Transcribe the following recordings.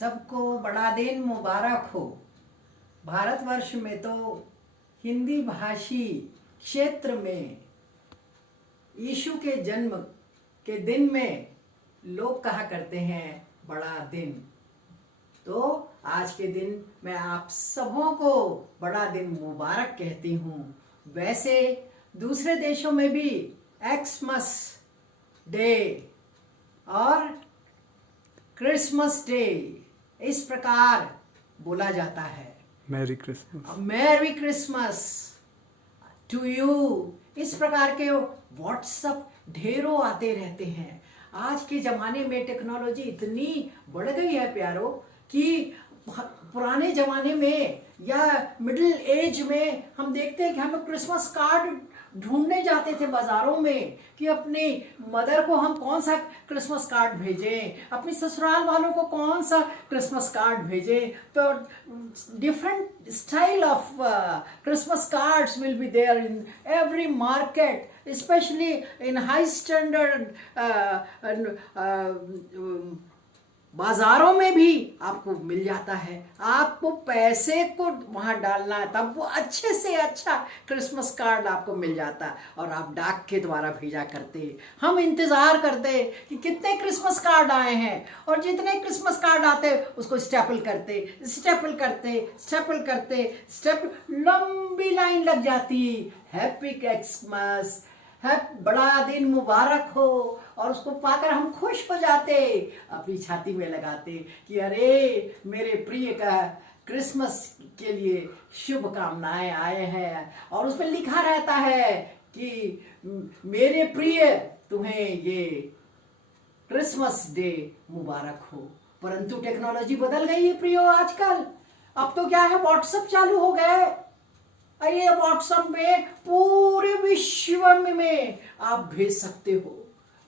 सबको बड़ा दिन मुबारक हो। भारतवर्ष में तो हिंदी भाषी क्षेत्र में यीशु के जन्म के दिन में लोग कहा करते हैं बड़ा दिन। तो आज के दिन मैं आप सबों को बड़ा दिन मुबारक कहती हूँ। वैसे दूसरे देशों में भी एक्समस डे और क्रिसमस डे इस प्रकार बोला जाता है। Merry Christmas. Merry Christmas to you, इस प्रकार के व्हाट्सएप ढेरों आते रहते हैं। आज के ज़माने में टेक्नोलॉजी इतनी बढ़ गई है प्यारो कि पुराने ज़माने में या मिडिल एज में हम देखते हैं कि हम लोग क्रिसमस कार्ड ढूंढने जाते थे बाज़ारों में कि अपनी मदर को हम कौन सा क्रिसमस कार्ड भेजें, अपनी ससुराल वालों को कौन सा क्रिसमस कार्ड भेजें। तो different style of Christmas cards will be there in every market, especially in high standard बाजारों में भी आपको मिल जाता है। आपको पैसे को वहां डालना है तब वो अच्छे से अच्छा क्रिसमस कार्ड आपको मिल जाता और आप डाक के द्वारा भेजा करते। हम इंतजार करते कि कितने क्रिसमस कार्ड आए हैं और जितने क्रिसमस कार्ड आते उसको स्टेपल करते स्टेपल करते स्टेपल करते स्टेपल, लंबी लाइन लग जाती। हैप्पी क्रिसमस, बड़ा दिन मुबारक हो, और उसको पाकर हम खुश हो जाते, अपनी छाती में लगाते कि अरे मेरे प्रिय का क्रिसमस के लिए शुभकामनाएं आए हैं। और उसमें लिखा रहता है कि मेरे प्रिय तुम्हें ये क्रिसमस डे मुबारक हो। परंतु टेक्नोलॉजी बदल गई है प्रियो आजकल। अब तो क्या है, व्हाट्सएप चालू हो गए। ये व्हाट्सएप में पूरे विश्व में आप भेज सकते हो।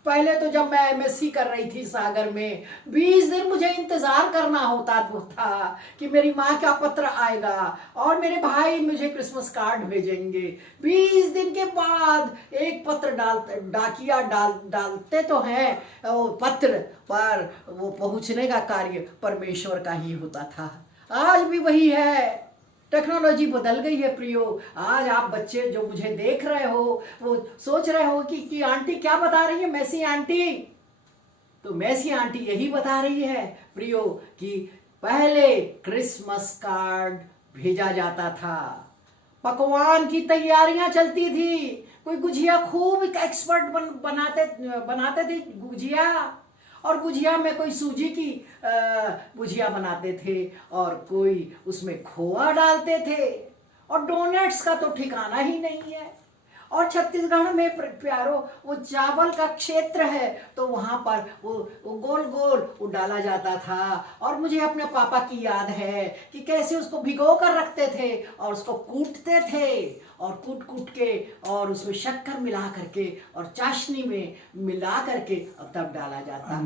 पहले तो जब मैं एमएससी कर रही थी सागर में 20 दिन मुझे इंतजार करना होता था कि मेरी माँ का पत्र आएगा और मेरे भाई मुझे क्रिसमस कार्ड भेजेंगे। 20 दिन के बाद एक पत्र डाकिया डालते तो हैं पत्र, पर वो पहुंचने का कार्य परमेश्वर का ही होता था। आज भी वही है, टेक्नोलॉजी बदल गई है प्रियो। आज आप बच्चे जो मुझे देख रहे हो वो सोच रहे हो कि आंटी क्या बता रही है, मैसी आंटी। तो मैसी आंटी यही बता रही है प्रियो कि पहले क्रिसमस कार्ड भेजा जाता था, पकवान की तैयारियां चलती थी, कोई गुजिया खूब एक्सपर्ट बनाते थे गुजिया, और गुजिया में कोई सूजी की गुजिया बनाते थे और कोई उसमें खोआ डालते थे, और डोनट्स का तो ठिकाना ही नहीं है। और छत्तीसगढ़ में प्यारो वो चावल का क्षेत्र है तो वहां पर वो गोल गोल वो डाला जाता था। और मुझे अपने पापा की याद है कि कैसे उसको भिगो कर रखते थे और उसको कूटते थे और कूट के और उसमें शक्कर मिला करके और चाशनी में मिला करके तब डाला जाता,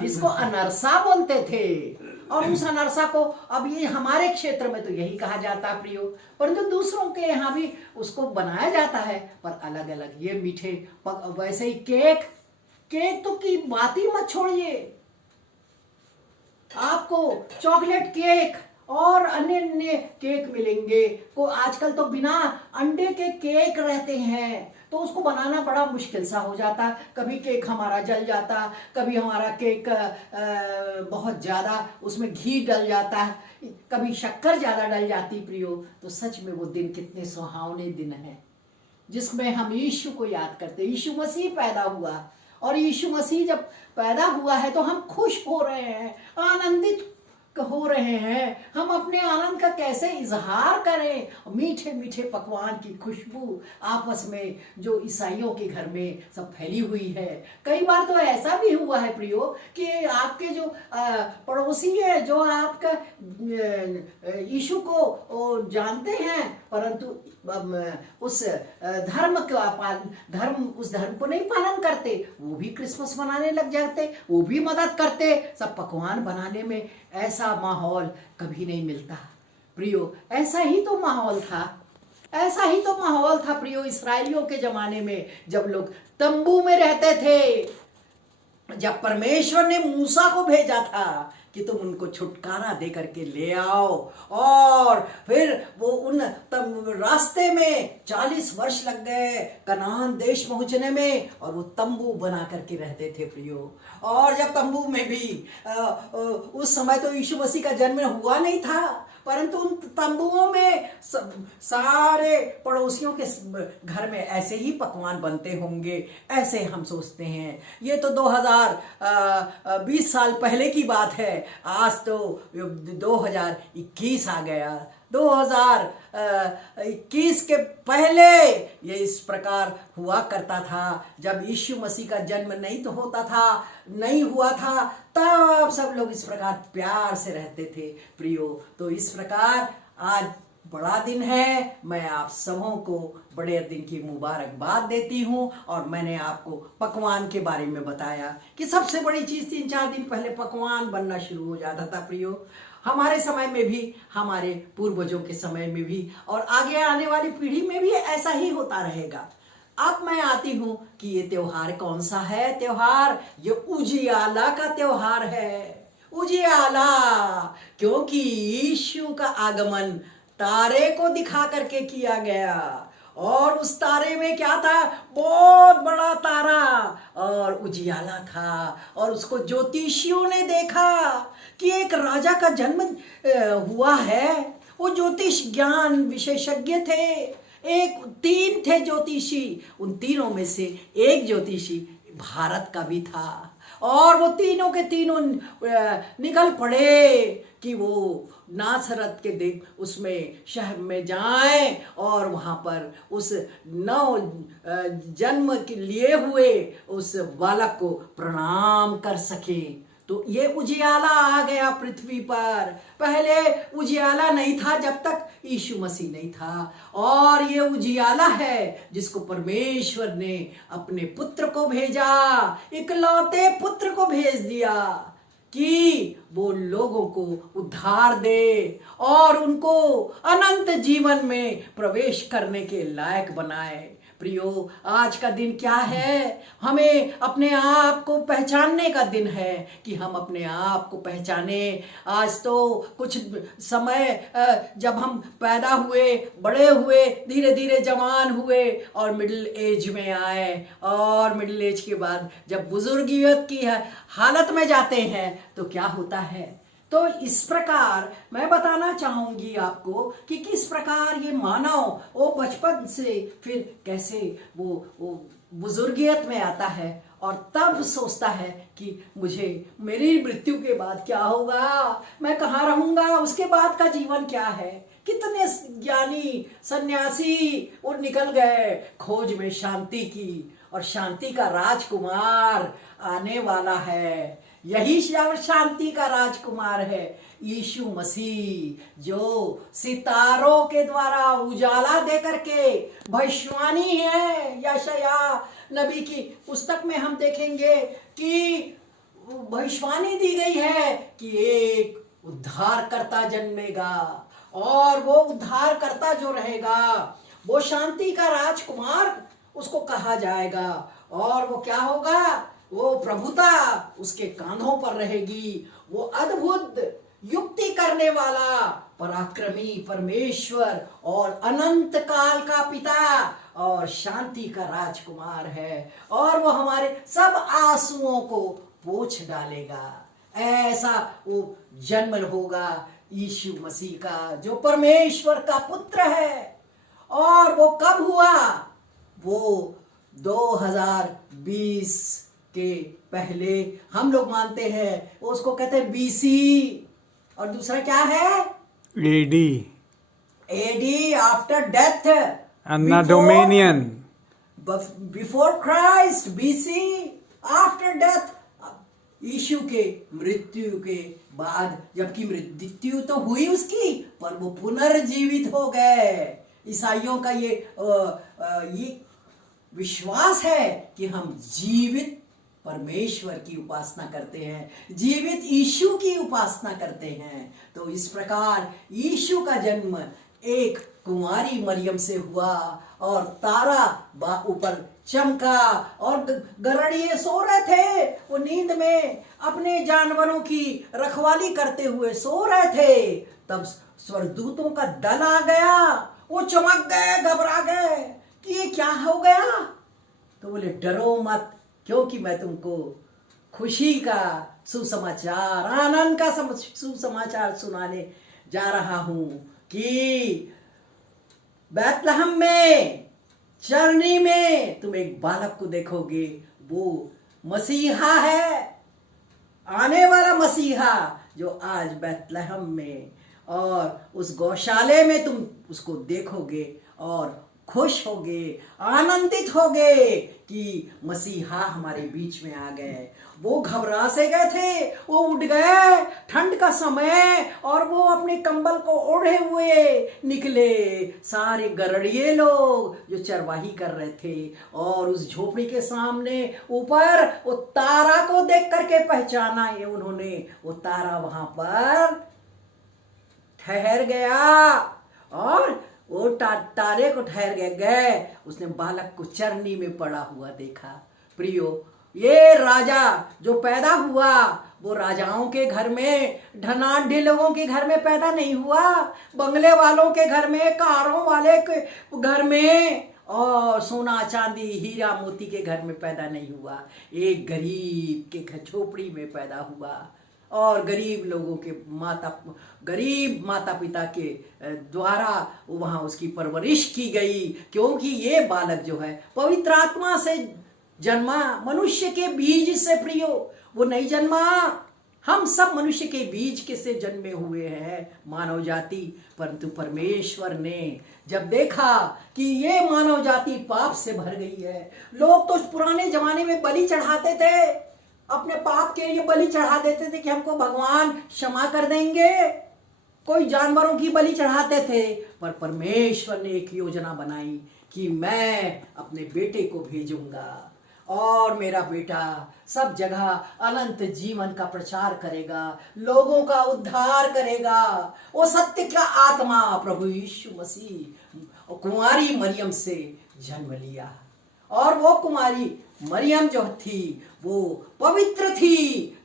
जिसको अनरसा बोलते थे। और उस अनरसा को अब ये हमारे क्षेत्र में तो यही कहा जाता है प्रियो, परंतु दूसरों के यहाँ भी उसको बनाया जाता है पर अलग अलग। ये मीठे वैसे ही केक तो की बात ही मत छोड़िए। आपको चॉकलेट केक और अन्य अन्य केक मिलेंगे। को आजकल तो बिना अंडे के केक रहते हैं तो उसको बनाना बड़ा मुश्किल सा हो जाता। कभी केक हमारा जल जाता, कभी हमारा केक बहुत ज़्यादा उसमें घी डल जाता, कभी शक्कर ज़्यादा डल जाती प्रियो। तो सच में वो दिन कितने सुहावने दिन हैं जिसमें हम यीशु को याद करते। यीशु मसीह पैदा हुआ और यीशु मसीह जब पैदा हुआ है तो हम खुश हो रहे हैं, आनंदित हो रहे हैं। हम अपने आनंद का कैसे इजहार करें। मीठे मीठे पकवान की खुशबू आपस में जो ईसाइयों के घर में सब फैली हुई है। कई बार तो ऐसा भी हुआ है प्रियो कि आपके जो पड़ोसी है जो आपका यीशु को जानते हैं परंतु उस धर्म को नहीं पालन करते, वो भी क्रिसमस मनाने लग जाते, वो भी मदद करते सब पकवान बनाने में। ऐसा माहौल कभी नहीं मिलता प्रियो। ऐसा ही तो माहौल था प्रियो इस्राएलियों के जमाने में जब लोग तंबू में रहते थे। जब परमेश्वर ने मूसा को भेजा था कि तुम उनको छुटकारा दे करके ले आओ। और फिर वो उन रास्ते में 40 वर्ष लग गए कनान देश पहुंचने में, और वो तंबू बना करके रहते थे प्रियो। और जब तंबू में भी उस समय तो यीशु मसीह का जन्म हुआ नहीं था, परंतु उन तंबुओं में सारे पड़ोसियों के घर में ऐसे ही पकवान बनते होंगे, ऐसे हम सोचते हैं। ये तो 2020 साल पहले की बात है, आज तो 2021 आ गया। 2021 के पहले ये इस प्रकार हुआ करता था, जब यीशु मसीह का जन्म नहीं तो होता था, नहीं हुआ था, तब सब लोग इस प्रकार प्यार से रहते थे प्रियो। तो इस प्रकार आज बड़ा दिन है, मैं आप सबों को बड़े दिन की मुबारकबाद देती हूँ। और मैंने आपको पकवान के बारे में बताया कि सबसे बड़ी चीज़ 3-4 दिन पहले पकवान बनना शुरू हो जाता था प्रियो। हमारे समय में भी, हमारे पूर्वजों के समय में भी, और आगे आने वाली पीढ़ी में भी ऐसा ही होता रहेगा। अब मैं आती हूँ कि ये त्योहार कौन सा है। त्योहार ये उजियाला का त्योहार है। उजियाला, क्योंकि यीशु का आगमन तारे को दिखा करके किया गया, और उस तारे में क्या था, बहुत बड़ा तारा और उजियाला था। और उसको ज्योतिषियों ने देखा कि एक राजा का जन्म हुआ है। वो ज्योतिष ज्ञान विशेषज्ञ थे, 3 थे ज्योतिषी, उन तीनों में से एक ज्योतिषी भारत का भी था। और वो तीनों के तीनों निकल पड़े कि वो नासरत के उसमें शहर में जाएं और वहाँ पर उस नव जन्म के लिए हुए उस बालक को प्रणाम कर सकें। तो ये उजियाला आ गया पृथ्वी पर। पहले उजियाला नहीं था जब तक यीशु मसीह नहीं था, और ये उजियाला है जिसको परमेश्वर ने अपने पुत्र को भेजा, इकलौते पुत्र को भेज दिया कि वो लोगों को उद्धार दे और उनको अनंत जीवन में प्रवेश करने के लायक बनाए। प्रियो, आज का दिन क्या है? हमें अपने आप को पहचानने का दिन है कि हम अपने आप को पहचाने। आज तो कुछ समय जब हम पैदा हुए, बड़े हुए, धीरे धीरे जवान हुए और मिडिल एज में आए, और मिडिल एज के बाद जब बुजुर्गियत की हालत में जाते हैं तो क्या होता है। तो इस प्रकार मैं बताना चाहूंगी आपको कि किस प्रकार ये मानव वो बचपन से फिर कैसे वो बुजुर्गियत में आता है, और तब सोचता है कि मुझे मेरी मृत्यु के बाद क्या होगा, मैं कहाँ रहूंगा, उसके बाद का जीवन क्या है। कितने ज्ञानी सन्यासी और निकल गए खोज में शांति की, और शांति का राजकुमार आने वाला है। यही शांति का राजकुमार है यीशु मसीह, जो सितारों के द्वारा उजाला दे करके भविष्यवाणी है। यशाया नबी की पुस्तक में हम देखेंगे कि भविष्यवाणी दी गई है कि एक उद्धारकर्ता जन्मेगा, और वो उद्धारकर्ता जो रहेगा वो शांति का राजकुमार उसको कहा जाएगा। और वो क्या होगा, वो प्रभुता उसके कांधों पर रहेगी। वो अद्भुत युक्ति करने वाला पराक्रमी परमेश्वर और अनंत काल का पिता और शांति का राजकुमार है, और वो हमारे सब आंसुओं को पोंछ डालेगा। ऐसा वो जन्म होगा यीशु मसीह का, जो परमेश्वर का पुत्र है। और वो कब हुआ, वो 2020 के पहले हम लोग मानते हैं, उसको कहते हैं बीसी, और दूसरा क्या है, AD after death, anno dominion, before Christ, BC after death, यीशु के मृत्यु के बाद, जबकि मृत्यु तो हुई उसकी पर वो पुनर्जीवित हो गए। ईसाइयों का ये विश्वास है कि हम जीवित परमेश्वर की उपासना करते हैं, जीवित यीशु की उपासना करते हैं। तो इस प्रकार यीशु का जन्म एक कुंवारी मरियम से हुआ, और तारा ऊपर चमका और गरुड़िए सो रहे थे, वो नींद में अपने जानवरों की रखवाली करते हुए सो रहे थे। तब स्वर्गदूतों का दल आ गया, वो चमक गए, घबरा गए कि ये क्या हो गया। तो बोले डरो मत, क्योंकि मैं तुमको खुशी का सुसमाचार, आनंद का सुसमाचार सुनाने जा रहा हूं कि बैतलहम में, चरनी में तुम एक बालक को देखोगे। वो मसीहा है, आने वाला मसीहा, जो आज बैतलहम में और उस गौशाले में तुम उसको देखोगे और खुश होगे, आनंदित होगे कि मसीहा हमारे बीच में आ गए। वो घबरा से गए थे, वो उठ गए ठंड का समय, और वो अपने कंबल को ओढ़े हुए निकले। सारे गरुड़िए लोग जो चरवाही कर रहे थे, और उस झोपड़ी के सामने ऊपर वो तारा को देख करके पहचाना ये उन्होंने, वो तारा वहां पर ठहर गया, और वो तारे को ठहर गए। उसने बालक को चरनी में पड़ा हुआ देखा। प्रियो, ये राजा जो पैदा हुआ वो राजाओं के घर में, धनाढ्य लोगों के घर में पैदा नहीं हुआ, बंगले वालों के घर में, कारों वाले के घर में, और सोना चांदी हीरा मोती के घर में पैदा नहीं हुआ। एक गरीब के झोपड़ी में पैदा हुआ, और गरीब लोगों के गरीब माता पिता के द्वारा वहां उसकी परवरिश की गई, क्योंकि ये बालक जो है पवित्र आत्मा से जन्मा, मनुष्य के बीज से। प्रियो, वो नहीं जन्मा, हम सब मनुष्य के बीज के से जन्मे हुए हैं, मानव जाति। परंतु परमेश्वर ने जब देखा कि ये मानव जाति पाप से भर गई है, लोग तो पुराने जमाने में बलि चढ़ाते थे, अपने पाप के लिए बलि चढ़ा देते थे कि हमको भगवान क्षमा कर देंगे, कोई जानवरों की बलि चढ़ाते थे। पर परमेश्वर ने एक योजना बनाई कि मैं अपने बेटे को भेजूंगा, और मेरा बेटा सब जगह अनंत जीवन का प्रचार करेगा, लोगों का उद्धार करेगा। वो सत्य का आत्मा प्रभु यीशु मसीह कुंवारी मरियम से जन्म लिया, और वो कुमारी मरियम जो थी वो पवित्र थी।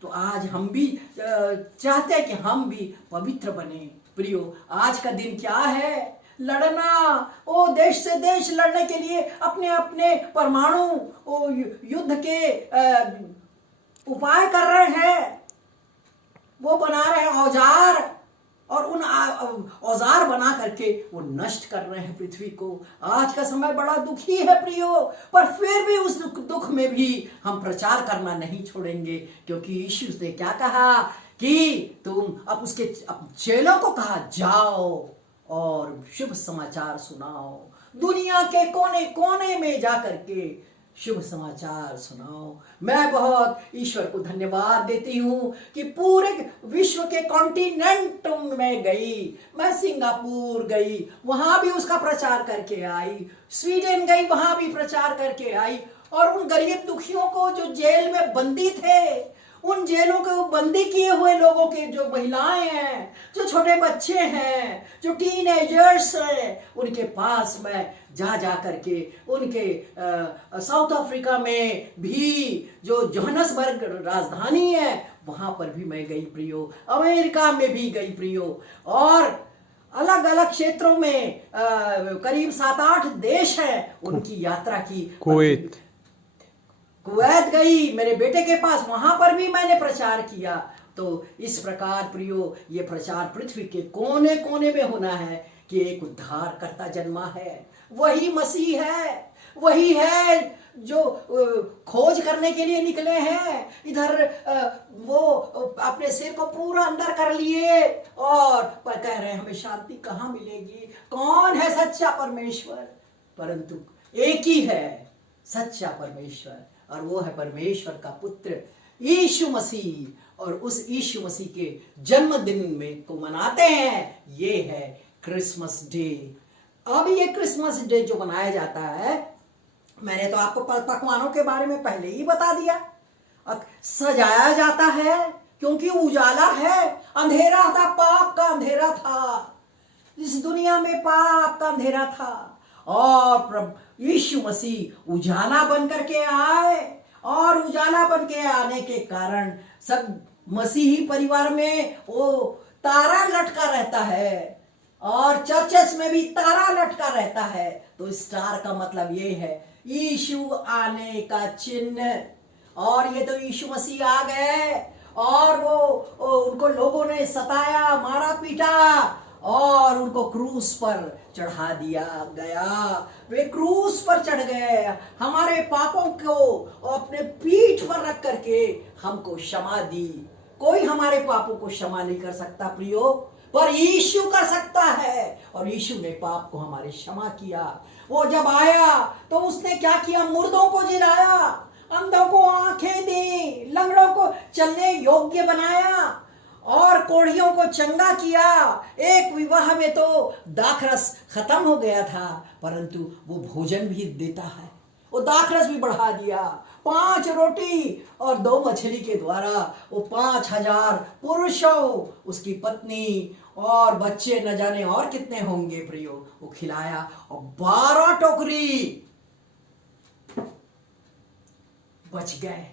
तो आज हम भी चाहते हैं कि हम भी पवित्र बने। प्रियो, आज का दिन क्या है? लड़ना, वो देश से देश लड़ने के लिए अपने अपने परमाणु युद्ध के उपाय कर रहे हैं, वो बना रहे हैं औजार, और उन औजार बना करके वो नष्ट कर रहे हैं पृथ्वी को। आज का समय बड़ा दुखी है प्रियो, पर फिर भी उस दुख में भी हम प्रचार करना नहीं छोड़ेंगे, क्योंकि यीशु ने क्या कहा कि तुम अब उसके चेलों को कहा, जाओ और शुभ समाचार सुनाओ, दुनिया के कोने कोने में जा करके शुभ समाचार सुनाओ। मैं बहुत ईश्वर को धन्यवाद देती हूँ कि पूरे विश्व के कॉन्टिनेंट में गई, मैं सिंगापुर गई, वहां भी उसका प्रचार करके आई, स्वीडन गई, वहां भी प्रचार करके आई, और उन गरीब दुखियों को जो जेल में बंदी थे, उन जेलों के बंदी किए हुए लोगों के जो महिलाएं हैं, जो छोटे बच्चे हैं, जो टीनेजर्स हैं, उनके पास मैं जा करके उनके साउथ अफ्रीका में भी जो जोहान्सबर्ग राजधानी है वहां पर भी मैं गई प्रियो, अमेरिका में भी गई प्रियो, और अलग अलग क्षेत्रों में करीब 7-8 देश हैं, उनकी यात्रा की। कुवैत गई मेरे बेटे के पास, वहां पर भी मैंने प्रचार किया। तो इस प्रकार प्रियो, ये प्रचार पृथ्वी के कोने कोने में होना है कि एक उद्धारकर्ता जन्मा है, वही मसीह है, वही है जो खोज करने के लिए निकले हैं। इधर वो अपने सिर को पूरा अंदर कर लिए और पर कह रहे हैं हमें शांति कहाँ मिलेगी, कौन है सच्चा परमेश्वर? परंतु एक ही है सच्चा परमेश्वर, और वो है परमेश्वर का पुत्र यीशु मसीह। और उस यीशु मसीह के जन्मदिन में को मनाते हैं, ये है क्रिसमस डे। अब ये क्रिसमस डे जो मनाया जाता है, मैंने तो आपको पकवानों के बारे में पहले ही बता दिया। सजाया जाता है क्योंकि उजाला है, अंधेरा था, पाप का अंधेरा था, इस दुनिया में पाप का अंधेरा था, और यीशु मसीह उजाला बन करके आए, और उजाला बन के आने के कारण सब मसीही परिवार में वो तारा लटका रहता है, और चर्चेस में भी तारा लटका रहता है। तो स्टार का मतलब ये है यीशु आने का चिन्ह। और ये तो यीशु मसीह आ गए, और वो उनको लोगों ने सताया, मारा पीटा, और उनको क्रूस पर चढ़ा दिया गया। वे क्रूस पर चढ़ गए, हमारे पापों को अपने पीठ पर रख करके हमको क्षमा दी। कोई हमारे पापों को क्षमा नहीं कर सकता प्रियो, पर यीशु कर सकता है, और यीशु ने पाप को हमारे क्षमा किया। वो जब आया तो उसने क्या किया? मुर्दों को जिलाया, अंधों को आंखें दी, लंगड़ों को चलने योग्य बनाया, और कोढ़ियों को चंगा किया। एक विवाह में तो दाखरस खत्म हो गया था, परंतु वो भोजन भी देता है, वो दाखरस भी बढ़ा दिया। 5 रोटी और 2 मछली के द्वारा वो 5000 पुरुषों, उसकी पत्नी और बच्चे न जाने और कितने होंगे प्रियो, वो खिलाया। और 12 टोकरी बच गए।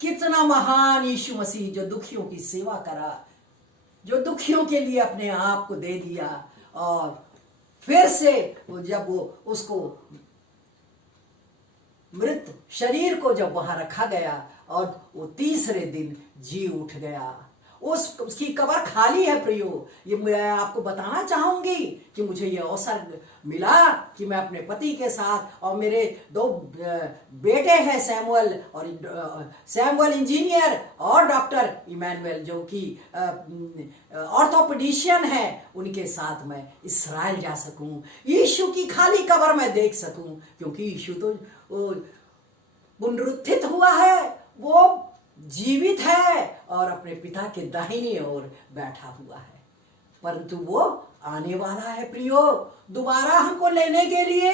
कितना महान यीशु मसीह, जो दुखियों की सेवा करा, जो दुखियों के लिए अपने आप को दे दिया, और फिर से जब वो उसको मृत शरीर को जब वहां रखा गया, और वो तीसरे दिन जी उठ गया। उसकी कब्र खाली है प्रियो। ये मैं आपको बताना चाहूंगी कि मुझे ये अवसर मिला कि मैं अपने पति के साथ, और मेरे 2 बेटे हैं, सैमुअल इंजीनियर और डॉक्टर इमैनुअल जो कि ऑर्थोपेडिशियन है, उनके साथ मैं इस्राएल जा सकूं, यीशु की खाली कब्र में देख सकूं, क्योंकि यीशु तो पुनरुत्थित हुआ है, वो जीवित है और अपने पिता के दाहिनी ओर बैठा हुआ है। परंतु वो आने वाला है प्रियो, दोबारा हमको लेने के लिए,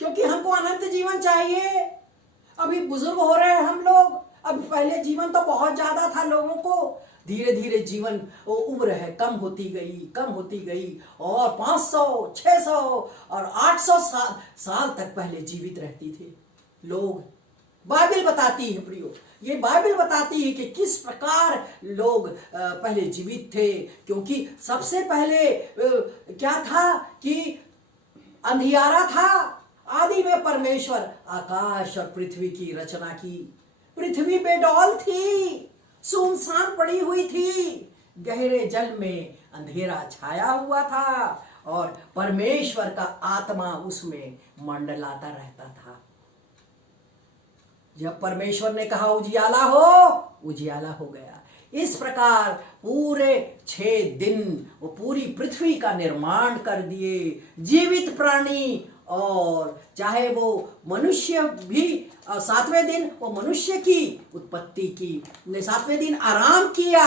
क्योंकि हमको अनंत जीवन चाहिए। अभी बुजुर्ग हो रहे हैं हम लोग, अब पहले जीवन तो बहुत ज्यादा था लोगों को, धीरे धीरे जीवन वो उम्र है कम होती गई, और 500, 600 और 800 साल तक पहले जीवित रहती थे लोग। बाइबल बताती है प्रियो, ये बाइबल बताती है कि किस प्रकार लोग पहले जीवित थे। क्योंकि सबसे पहले क्या था कि अंधियारा था। आदि में परमेश्वर आकाश और पृथ्वी की रचना की। पृथ्वी बेडौल थी, सुनसान पड़ी हुई थी, गहरे जल में अंधेरा छाया हुआ था, और परमेश्वर का आत्मा उसमें मंडलाता रहता था। जब परमेश्वर ने कहा उजियाला हो, उजियाला हो गया। इस प्रकार पूरे 6 दिन वो पूरी पृथ्वी का निर्माण कर दिए। जीवित प्राणी, और चाहे वो मनुष्य भी, 7वें दिन वो मनुष्य की उत्पत्ति की, 7वें दिन आराम किया,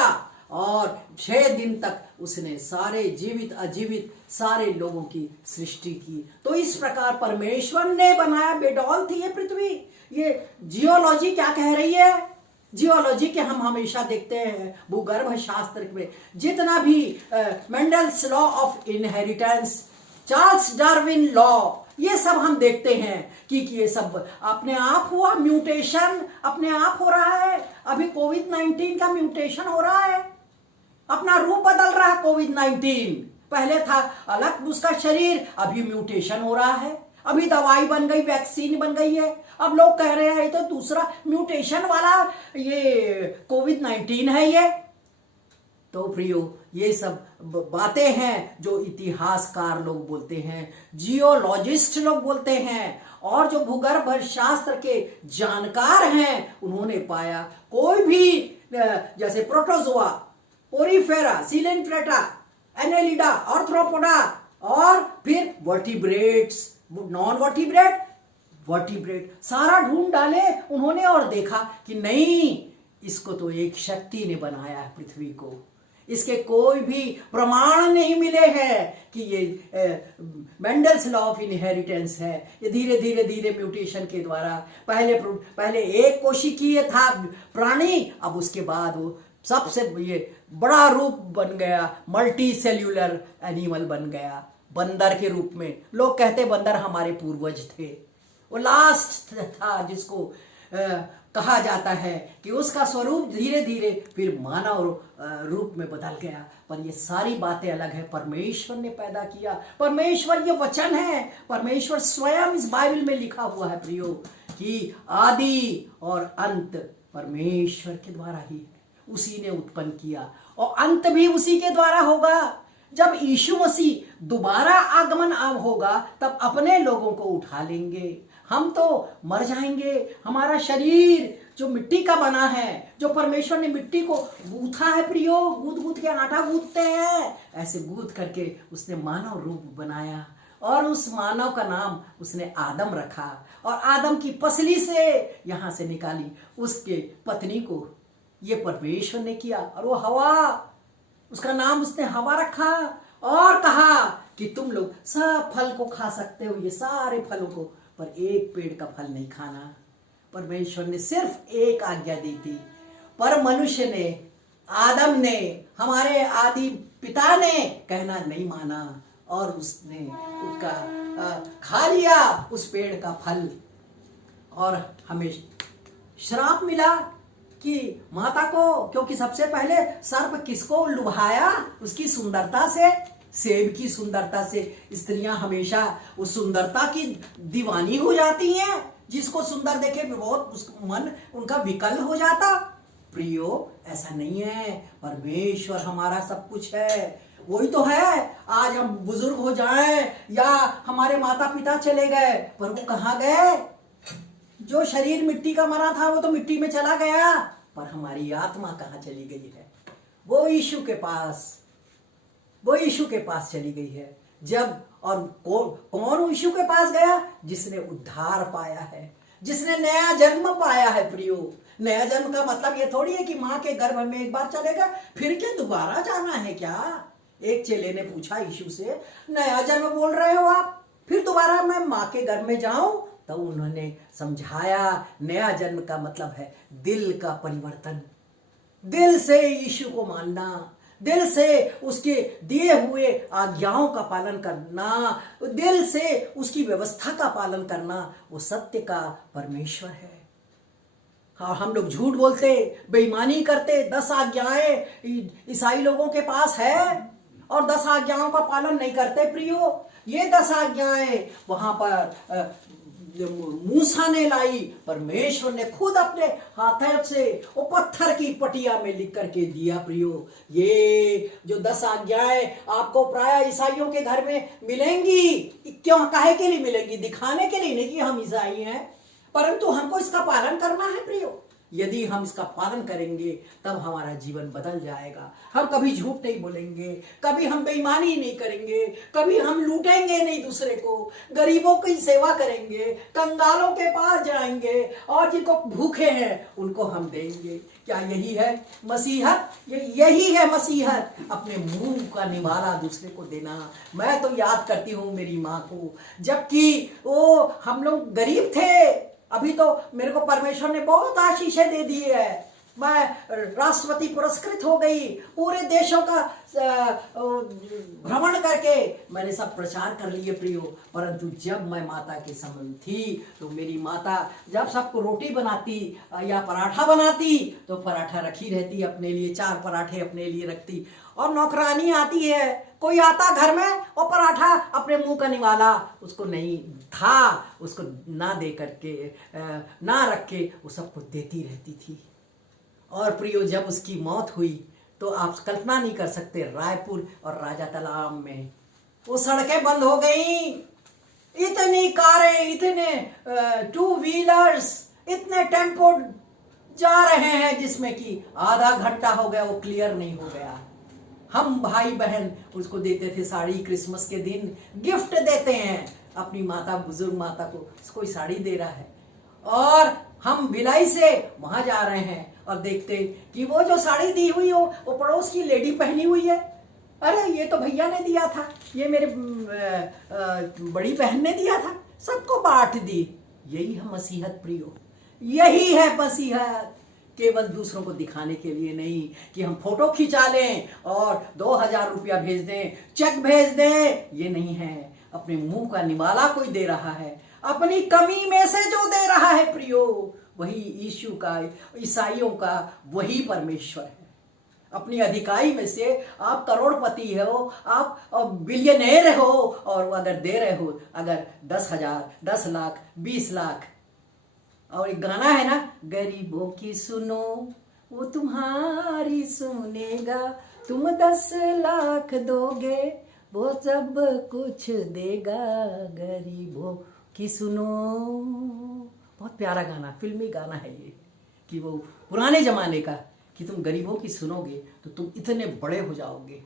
और 6 दिन तक उसने सारे जीवित अजीवित सारे लोगों की सृष्टि की। तो इस प्रकार परमेश्वर ने बनाया। बेडौल थी ये पृथ्वी। ये जियोलॉजी क्या कह रही है? जियोलॉजी के हम हमेशा देखते हैं भूगर्भ शास्त्र में, जितना भी Mendel's law of inheritance, Charles Darwin law, ये सब हम देखते हैं कि ये सब अपने आप हुआ। म्यूटेशन अपने आप हो रहा है। अभी कोविड-19 का म्यूटेशन हो रहा है, अपना रूप बदल रहा है। कोविड-19 पहले था अलग उसका शरीर, अभी म्यूटेशन हो रहा है। अभी दवाई बन गई, वैक्सीन बन गई है, अब लोग कह रहे हैं ये तो दूसरा म्यूटेशन वाला ये कोविड-19 है ये। तो प्रियो, ये सब बातें हैं जो इतिहासकार लोग बोलते हैं, जियोलॉजिस्ट लोग बोलते हैं, और जो भूगर्भ शास्त्र के जानकार हैं उन्होंने पाया कोई भी जैसे protozoa, Porifera, Coelenterata, Annelida, arthropoda, और फिर वर्टिब्रेट्स, नॉन वर्टिब्रेट, वर्टिब्रेट, सारा ढूंढ डाले उन्होंने और देखा कि नहीं, इसको तो एक शक्ति ने बनाया है पृथ्वी को। इसके कोई भी प्रमाण नहीं मिले हैं कि ये मेंडल्स लॉ ऑफ इनहेरिटेंस है। ये धीरे धीरे धीरे म्यूटेशन के द्वारा पहले एक कोशिकीय था प्राणी, अब उसके बाद वो सबसे ये बड़ा रूप बन गया, मल्टी सेल्यूलर एनिमल बन गया, बंदर के रूप में। लोग कहते बंदर हमारे पूर्वज थे, वो लास्ट था जिसको कहा जाता है कि उसका स्वरूप धीरे धीरे फिर मानव रूप में बदल गया। पर ये सारी बातें अलग है, परमेश्वर ने पैदा किया, परमेश्वर ये वचन है, परमेश्वर स्वयं इस बाइबल में लिखा हुआ है प्रियो कि आदि और अंत परमेश्वर के द्वारा ही है, उसी ने उत्पन्न किया और अंत भी उसी के द्वारा होगा। जब यीशु मसीह दोबारा आगमन अब होगा तब अपने लोगों को उठा लेंगे। हम तो मर जाएंगे, हमारा शरीर जो मिट्टी का बना है, जो परमेश्वर ने मिट्टी को गूंथा है प्रियो, गूंथ गूंथ के आटा गूंथते हैं, ऐसे गूंथ करके उसने मानव रूप बनाया और उस मानव का नाम उसने आदम रखा और आदम की पसली से यहां से निकाली उसके पत्नी को, ये परमेश्वर ने किया। और वो हवा, उसका नाम उसने हवा रखा और कहा कि तुम लोग सब फल को खा सकते हो, ये सारे फलों को, पर एक पेड़ का फल नहीं खाना। परमेश्वर ने सिर्फ एक आज्ञा दी थी, पर मनुष्य ने, आदम ने, हमारे आदि पिता ने कहना नहीं माना और उसने उसका खा लिया उस पेड़ का फल और हमें श्राप मिला कि माता को, क्योंकि सबसे पहले सर्प किसको लुभाया? उसकी सुंदरता से, सेब की सुंदरता से। स्त्रियां हमेशा उस सुंदरता की दीवानी हो जाती हैं, जिसको सुंदर देखे बहुत मन उनका विकल हो जाता। प्रियो ऐसा नहीं है, परमेश्वर हमारा सब कुछ है, वही तो है। आज हम बुजुर्ग हो जाएं या हमारे माता पिता चले गए, पर वो कहाँ गए? जो शरीर मिट्टी का मरा था वो तो मिट्टी में चला गया, पर हमारी आत्मा कहाँ चली गई है? वो यीशु के पास, वो यीशु के पास चली गई है। जब और कौन यीशु के पास गया? जिसने उद्धार पाया है, जिसने नया जन्म पाया है प्रियो। नया जन्म का मतलब ये थोड़ी है कि माँ के गर्भ में एक बार चलेगा फिर क्या दोबारा जाना है क्या? एक चेले ने पूछा यीशु से, नया जन्म बोल रहे हो आप, फिर दोबारा मैं माँ के गर्भ में जाऊं? तो उन्होंने समझाया, नया जन्म का मतलब है दिल का परिवर्तन, दिल से यीशु को मानना, दिल से उसके दिए हुए आज्ञाओं का पालन करना, दिल से उसकी व्यवस्था का पालन करना। वो सत्य का परमेश्वर है। हाँ, हम लोग झूठ बोलते, बेईमानी करते, 10 आज्ञाएं ईसाई लोगों के पास है और 10 आज्ञाओं का पालन नहीं करते प्रियो। ये 10 आज्ञाएं वहां पर मूसा ने लाई, परमेश्वर ने खुद अपने हाथों से वो पत्थर की पटिया में लिख करके दिया प्रियो। ये जो 10 आज्ञाएं आपको प्राय ईसाइयों के घर में मिलेंगी। क्यों, काहे के लिए मिलेंगी? दिखाने के लिए नहीं कि हम ईसाई हैं, परंतु हमको इसका पालन करना है प्रियो। यदि हम इसका पालन करेंगे तब हमारा जीवन बदल जाएगा। हम कभी झूठ नहीं बोलेंगे, कभी हम बेईमानी नहीं करेंगे, कभी हम लूटेंगे नहीं दूसरे को, गरीबों की सेवा करेंगे, कंगालों के पास जाएंगे और जिनको भूखे हैं उनको हम देंगे। क्या यही है मसीहत? यही है मसीहत, अपने मुंह का निवाला दूसरे को देना। मैं तो याद करती हूँ मेरी माँ को, जबकि वो हम लोग गरीब थे। अभी तो मेरे को परमेश्वर ने बहुत आशीषें दे दी है, मैं राष्ट्रपति पुरस्कृत हो गई, पूरे देशों का भ्रमण करके मैंने सब प्रचार कर लिए प्रियो। परंतु जब मैं माता के समय थी तो मेरी माता जब सबको रोटी बनाती या पराठा बनाती तो पराठा रखी रहती अपने लिए, 4 पराठे अपने लिए रखती, और नौकरानी आती है, कोई आता घर में और पराठा अपने मुंह का निवाला उसको नहीं था, उसको ना दे करके ना रख के वो सबको देती रहती थी। और प्रियो जब उसकी मौत हुई तो आप कल्पना नहीं कर सकते, रायपुर और राजा तालाब में वो सड़कें बंद हो गई, इतनी कारें, इतने 2 व्हीलर्स, इतने टेम्पो जा रहे हैं जिसमें कि आधा घंटा हो गया वो क्लियर नहीं हो गया। हम भाई बहन उसको देते थे साड़ी, क्रिसमस के दिन गिफ्ट देते हैं अपनी माता, बुजुर्ग माता को कोई साड़ी दे रहा है, और हम भिलाई से वहां जा रहे हैं और देखते कि वो जो साड़ी दी हुई हो वो पड़ोस की लेडी पहनी हुई है। अरे ये तो भैया ने दिया था, ये मेरे बड़ी बहन ने दिया था, सबको बांट दी। यही है मसीहत प्रियो, यही है मसीहत केवल दूसरों को दिखाने के लिए नहीं कि हम फोटो खिंचा लें और 2000 रुपया भेज दें, चेक भेज दें, ये नहीं है। अपने मुंह का निवाला कोई दे रहा है, अपनी कमी में से जो दे रहा है प्रियो, वही यीशु का, ईसाइयों का वही परमेश्वर है। अपनी अधिकाई में से आप करोड़पति हो, आप बिलियनेयर हो, और अगर दे रहे हो अगर 10,000, 10 लाख, 20 लाख। और एक गाना है ना, गरीबों की सुनो वो तुम्हारी सुनेगा, तुम 10 लाख दोगे वो सब कुछ देगा, गरीबों की सुनो। बहुत प्यारा गाना, फिल्मी गाना है ये, कि वो पुराने जमाने का, कि तुम गरीबों की सुनोगे तो तुम इतने बड़े हो जाओगे।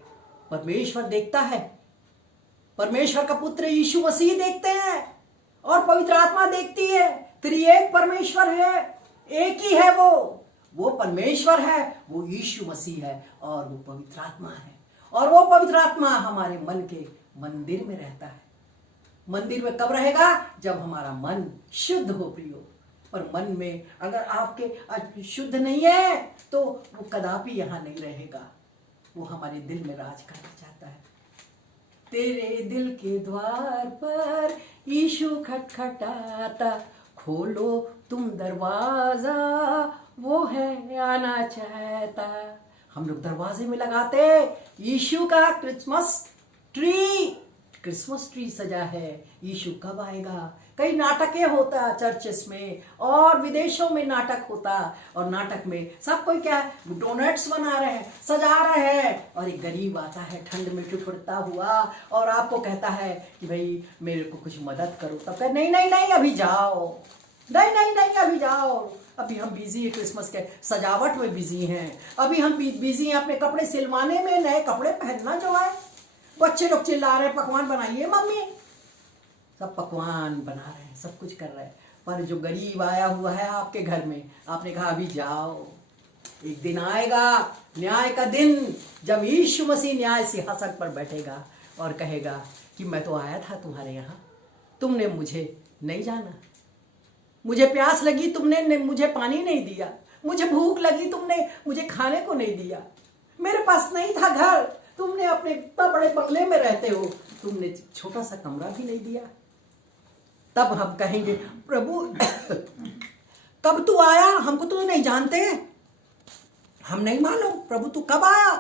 परमेश्वर देखता है, परमेश्वर का पुत्र यीशु मसीह देखते हैं, और पवित्र आत्मा देखती है। त्रिएक परमेश्वर है, एक ही है वो परमेश्वर है, वो यीशु मसीह है, और वो पवित्र आत्मा है। और वो पवित्र आत्मा हमारे मन के मंदिर में रहता है। मंदिर में कब रहेगा? जब हमारा मन शुद्ध हो प्रियो। और मन में अगर आपके शुद्ध नहीं है तो वो कदापि यहाँ नहीं रहेगा, वो हमारे दिल में राज करना चाहता है। तेरे दिल के द्वार पर यीशु खटखटाता, खोलो तुम दरवाजा, वो है आना चाहता। हम लोग दरवाजे में लगाते यीशु का क्रिसमस ट्री सजा है। यीशु कब आएगा? कई नाटकें होता चर्चेस में और विदेशों में नाटक होता, और नाटक में सब कोई क्या डोनट्स बना रहे हैं, सजा रहे हैं, और एक गरीब आता है ठंड में ठिठुरता हुआ और आपको कहता है कि भाई मेरे को कुछ मदद करो। तब कहते नहीं नहीं नहीं अभी जाओ, नहीं नहीं नहीं अभी जाओ, अभी हम बिजी है, क्रिसमस के सजावट में बिजी हैं, अभी हम बिजी हैं अपने कपड़े सिलवाने में, नए कपड़े पहनना जो है। बच्चे लोग चिल्ला रहे हैं पकवान बनाइए मम्मी, सब पकवान बना रहे हैं, सब कुछ कर रहे हैं, पर जो गरीब आया हुआ है आपके घर में, आपने कहा अभी जाओ। एक दिन आएगा, न्याय का दिन, जब यीशु मसीह न्याय सिंहासन पर बैठेगा और कहेगा कि मैं तो आया था तुम्हारे यहाँ, तुमने मुझे नहीं जाना, मुझे प्यास लगी तुमने मुझे पानी नहीं दिया, मुझे भूख लगी तुमने मुझे खाने को नहीं दिया, मेरे पास नहीं था घर, तुमने अपने इतना बड़े बंगले में रहते हो, तुमने छोटा सा कमरा भी नहीं दिया। तब हम कहेंगे प्रभु कब तू आया, हमको तो नहीं जानते, हम नहीं मालूम प्रभु तू कब आया।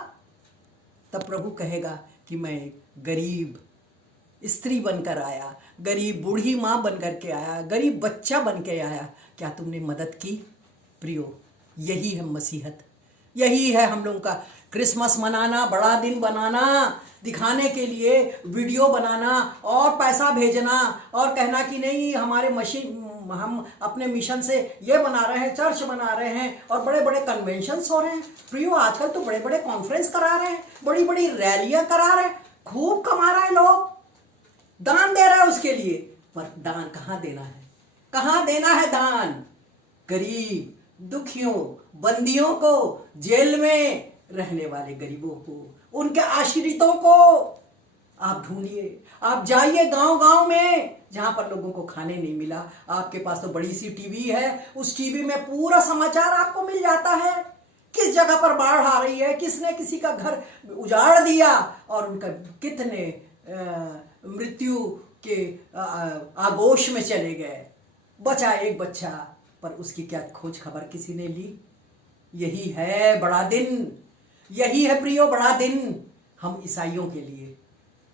तब प्रभु कहेगा कि मैं गरीब स्त्री बनकर आया, गरीब बूढ़ी माँ बनकर के आया, गरीब बच्चा बन के आया, क्या तुमने मदद की? प्रियो, यही है मसीहत, यही है हम लोगों का क्रिसमस मनाना, बड़ा दिन बनाना, दिखाने के लिए वीडियो बनाना और पैसा भेजना और कहना कि नहीं हमारे हम अपने मिशन से ये बना रहे हैं, चर्च बना रहे हैं, और बड़े बड़े कन्वेंशंस हो रहे हैं। प्रियो, आजकल तो बड़े बड़े कॉन्फ्रेंस करा रहे हैं, बड़ी बड़ी रैलियां करा रहे हैं, खूब कमा रहे हैं लोग, दान दे रहे हैं उसके लिए। पर दान कहाँ देना है? कहाँ देना है दान? गरीब, दुखियों, बंदियों को, जेल में रहने वाले गरीबों को, उनके आश्रितों को आप ढूंढिए। आप जाइए गांव गांव में जहां पर लोगों को खाने नहीं मिला। आपके पास तो बड़ी सी टीवी है, उस टीवी में पूरा समाचार आपको मिल जाता है, किस जगह पर बाढ़ आ रही है, किसने किसी का घर उजाड़ दिया और उनका कितने मृत्यु के आगोश में चले गए, बचा एक बच्चा, पर उसकी क्या खोज खबर किसी ने ली? यही है बड़ा दिन, यही है प्रियो बड़ा दिन हम ईसाइयों के लिए।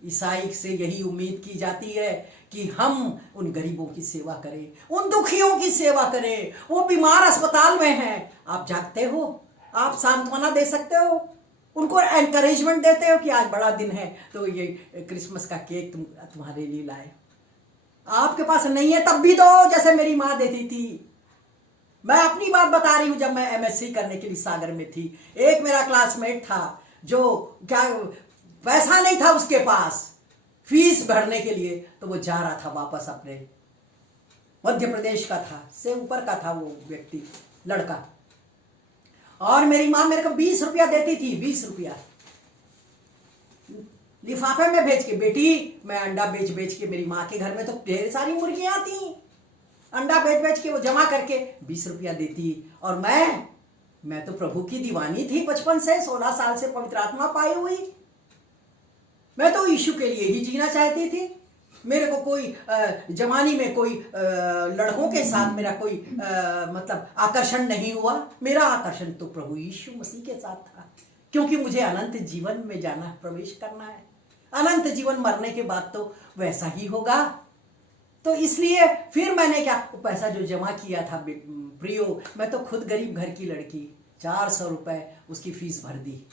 ईसाई से यही उम्मीद की जाती है कि हम उन गरीबों की सेवा करें, उन दुखियों की सेवा करें। वो बीमार अस्पताल में हैं, आप जागते हो, आप सांत्वना दे सकते हो, उनको एनकरेजमेंट देते हो कि आज बड़ा दिन है तो ये क्रिसमस का केक तुम्हारे लिए लाए। आपके पास नहीं है तब भी दो, जैसे मेरी माँ देती थी। मैं अपनी बात बता रही हूं, जब मैं एमएससी करने के लिए सागर में थी, एक मेरा क्लासमेट था जो क्या पैसा नहीं था उसके पास फीस भरने के लिए, तो वो जा रहा था वापस अपने, मध्य प्रदेश का था, से ऊपर का था वो व्यक्ति, लड़का, और मेरी माँ मेरे को 20 रुपया देती थी, 20 रुपया लिफाफे में भेज के। बेटी, मैं अंडा बेच बेच के, मेरी माँ के घर में तो ढेर सारी मुर्गियां थी, अंडा बेच बेच के वो जमा करके 20 रुपया देती, और मैं मैं तो प्रभु की दीवानी थी बचपन से, 16 साल से पवित्र आत्मा पाई हुई। मैं तो यीशु के लिए ही जीना चाहती थी। मेरे को कोई जवानी में कोई लड़कों के साथ मेरा कोई मतलब आकर्षण नहीं हुआ। मेरा आकर्षण तो प्रभु यीशु मसीह के साथ था, क्योंकि मुझे अनंत जीवन में जाना, प्रवेश करना है। अनंत जीवन मरने के बाद तो वैसा ही होगा। तो इसलिए फिर मैंने क्या, पैसा जो जमा किया था प्रियो, मैं तो खुद गरीब घर की लड़की, 400 रुपए उसकी फीस भर दी।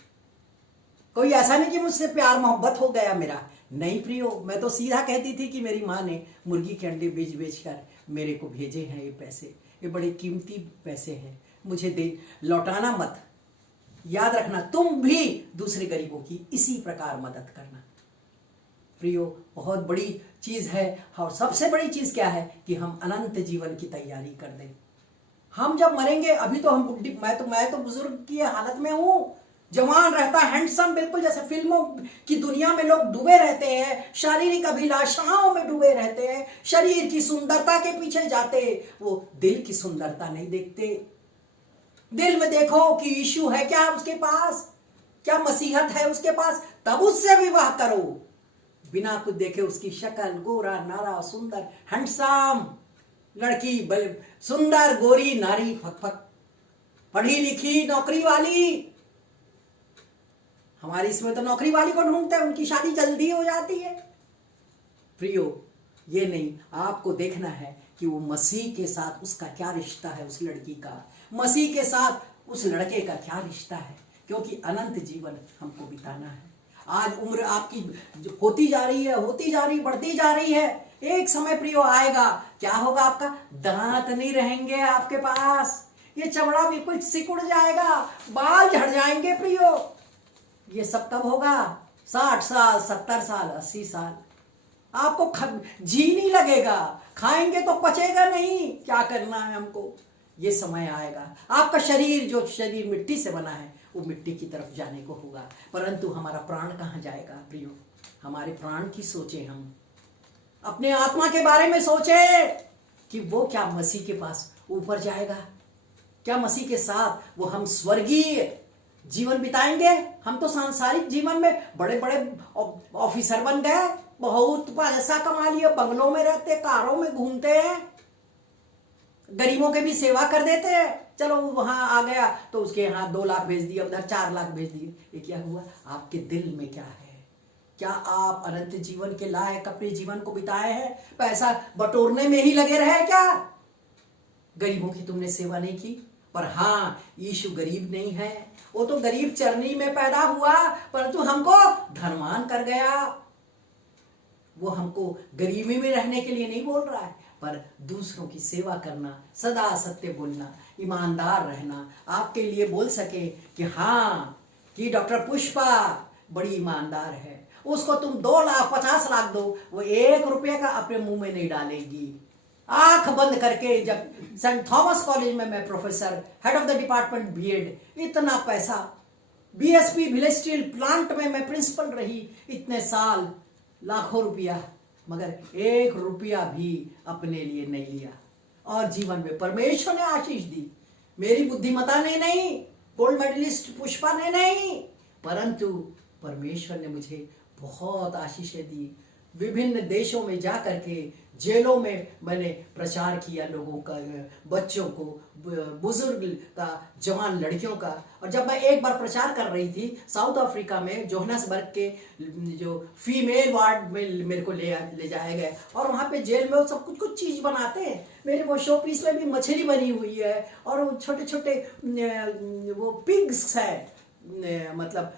कोई ऐसा नहीं कि मुझसे प्यार मोहब्बत हो गया मेरा, नहीं प्रियो। मैं तो सीधा कहती थी कि मेरी माँ ने मुर्गी के अंडे बेच बेच कर मेरे को भेजे हैं ये पैसे, ये बड़े कीमती पैसे हैं, मुझे दे, लौटाना मत। याद रखना, तुम भी दूसरे गरीबों की इसी प्रकार मदद करना। प्रियो, बहुत बड़ी चीज है। और सबसे बड़ी चीज क्या है कि हम अनंत जीवन की तैयारी कर दें। हम जब मरेंगे, अभी तो हम बुढ़ी, मैं तो बुजुर्ग की हालत में हूं, जवान रहता, हैंडसम, बिल्कुल जैसे फिल्मों की दुनिया में लोग डूबे रहते हैं, शारीरिक अभिलाषाओं में डूबे रहते हैं, शरीर की सुंदरता के पीछे जाते, वो दिल की सुंदरता नहीं देखते। दिल में देखो कि यीशु है क्या उसके पास, क्या मसीहत है उसके पास, तब उससे विवाह करो। बिना कुछ देखे उसकी शक्ल, गोरा नारा, सुंदर हैंडसम लड़की, सुंदर गोरी नारी, फकफक, पढ़ी लिखी, नौकरी वाली। हमारी इसमें तो नौकरी वाली को ढूंढते हैं, उनकी शादी जल्दी हो जाती है। प्रियो, ये नहीं, आपको देखना है कि वो मसीह के साथ उसका क्या रिश्ता है, उस लड़की का मसीह के साथ उस लड़के का क्या रिश्ता है, क्योंकि अनंत जीवन हमको बिताना है। आज उम्र आपकी होती जा रही है, होती जा रही, बढ़ती जा रही है। एक समय प्रियो आएगा, क्या होगा, आपका दांत नहीं रहेंगे आपके पास, ये चमड़ा बिल्कुल सिकुड़ जाएगा, बाल झड़ जाएंगे प्रियो। ये सब कब होगा? 60 साल, 70 साल, 80 साल। आपको जी नहीं लगेगा, खाएंगे तो पचेगा नहीं, क्या करना है हमको, ये समय आएगा। आपका शरीर, जो शरीर मिट्टी से बना है, वो मिट्टी की तरफ जाने को होगा, परंतु हमारा प्राण कहाँ जाएगा प्रियो? हमारे प्राण की सोचे, हम अपने आत्मा के बारे में सोचे कि वो क्या मसीह के पास ऊपर जाएगा, क्या मसीह के साथ वो हम स्वर्गीय जीवन बिताएंगे। हम तो सांसारिक जीवन में बड़े बड़े ऑफिसर बन गए, बहुत पैसा कमा लिया, बंगलों में रहते, कारों में घूमते हैं, गरीबों के भी सेवा कर देते हैं। चलो वहां आ गया तो उसके यहाँ 2 लाख भेज दिए, उधर 4 लाख भेज दिए। ये क्या हुआ? आपके दिल में क्या है? क्या आप अनंत जीवन के लायक अपने जीवन को बिताए हैं? पैसा बटोरने में ही लगे रहे क्या? गरीबों की तुमने सेवा नहीं की। पर हाँ, यीशु गरीब नहीं है, वो तो गरीब चरनी में पैदा हुआ, परंतु हमको धनवान कर गया। वो हमको गरीबी में रहने के लिए नहीं बोल रहा है, पर दूसरों की सेवा करना, सदा सत्य बोलना, ईमानदार रहना, आपके लिए बोल सके कि हाँ, कि डॉक्टर पुष्पा बड़ी ईमानदार है, उसको तुम 2 लाख 50 लाख दो, वो 1 रुपये का अपने मुंह में नहीं डालेगी। आंख बंद करके, जब सेंट थॉमस कॉलेज में मैं professor, head of the department BEd, इतना पैसा, बीएसपी विलेज स्टील प्लांट में मैं प्रिंसिपल रही इतने साल, लाखों रुपया, मगर 1 रुपया भी अपने लिए नहीं लिया। और जीवन में परमेश्वर ने आशीष दी, मेरी बुद्धिमता ने नहीं, गोल्ड मेडलिस्ट पुष्पा ने नहीं, परंतु परमेश्वर ने मुझे बहुत आशीषें दी। विभिन्न देशों में जा करके, जेलों में मैंने प्रचार किया, लोगों का, बच्चों को, बुजुर्ग का, जवान लड़कियों का। और जब मैं एक बार प्रचार कर रही थी साउथ अफ्रीका में, जोहान्सबर्ग के जो फीमेल वार्ड में मेरे को ले जाए गए, और वहाँ पे जेल में वो सब कुछ चीज़ बनाते हैं। मेरे वो शो पीस में भी मछली बनी हुई है, और वो छोटे छोटे वो पिग्स है, मतलब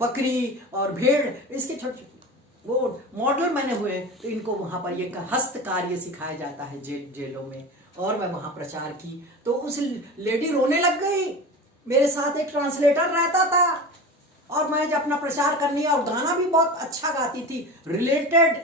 बकरी और भेड़, इसके छोटे वो मॉडल बने हुए, तो इनको वहाँ पर ये हस्त कार्य सिखाया जाता है जेलों में। और मैं वहाँ प्रचार की तो उस लेडी रोने लग गई। मेरे साथ एक ट्रांसलेटर रहता था, और मैं जब अपना प्रचार करनी, और गाना भी बहुत अच्छा गाती थी, रिलेटेड,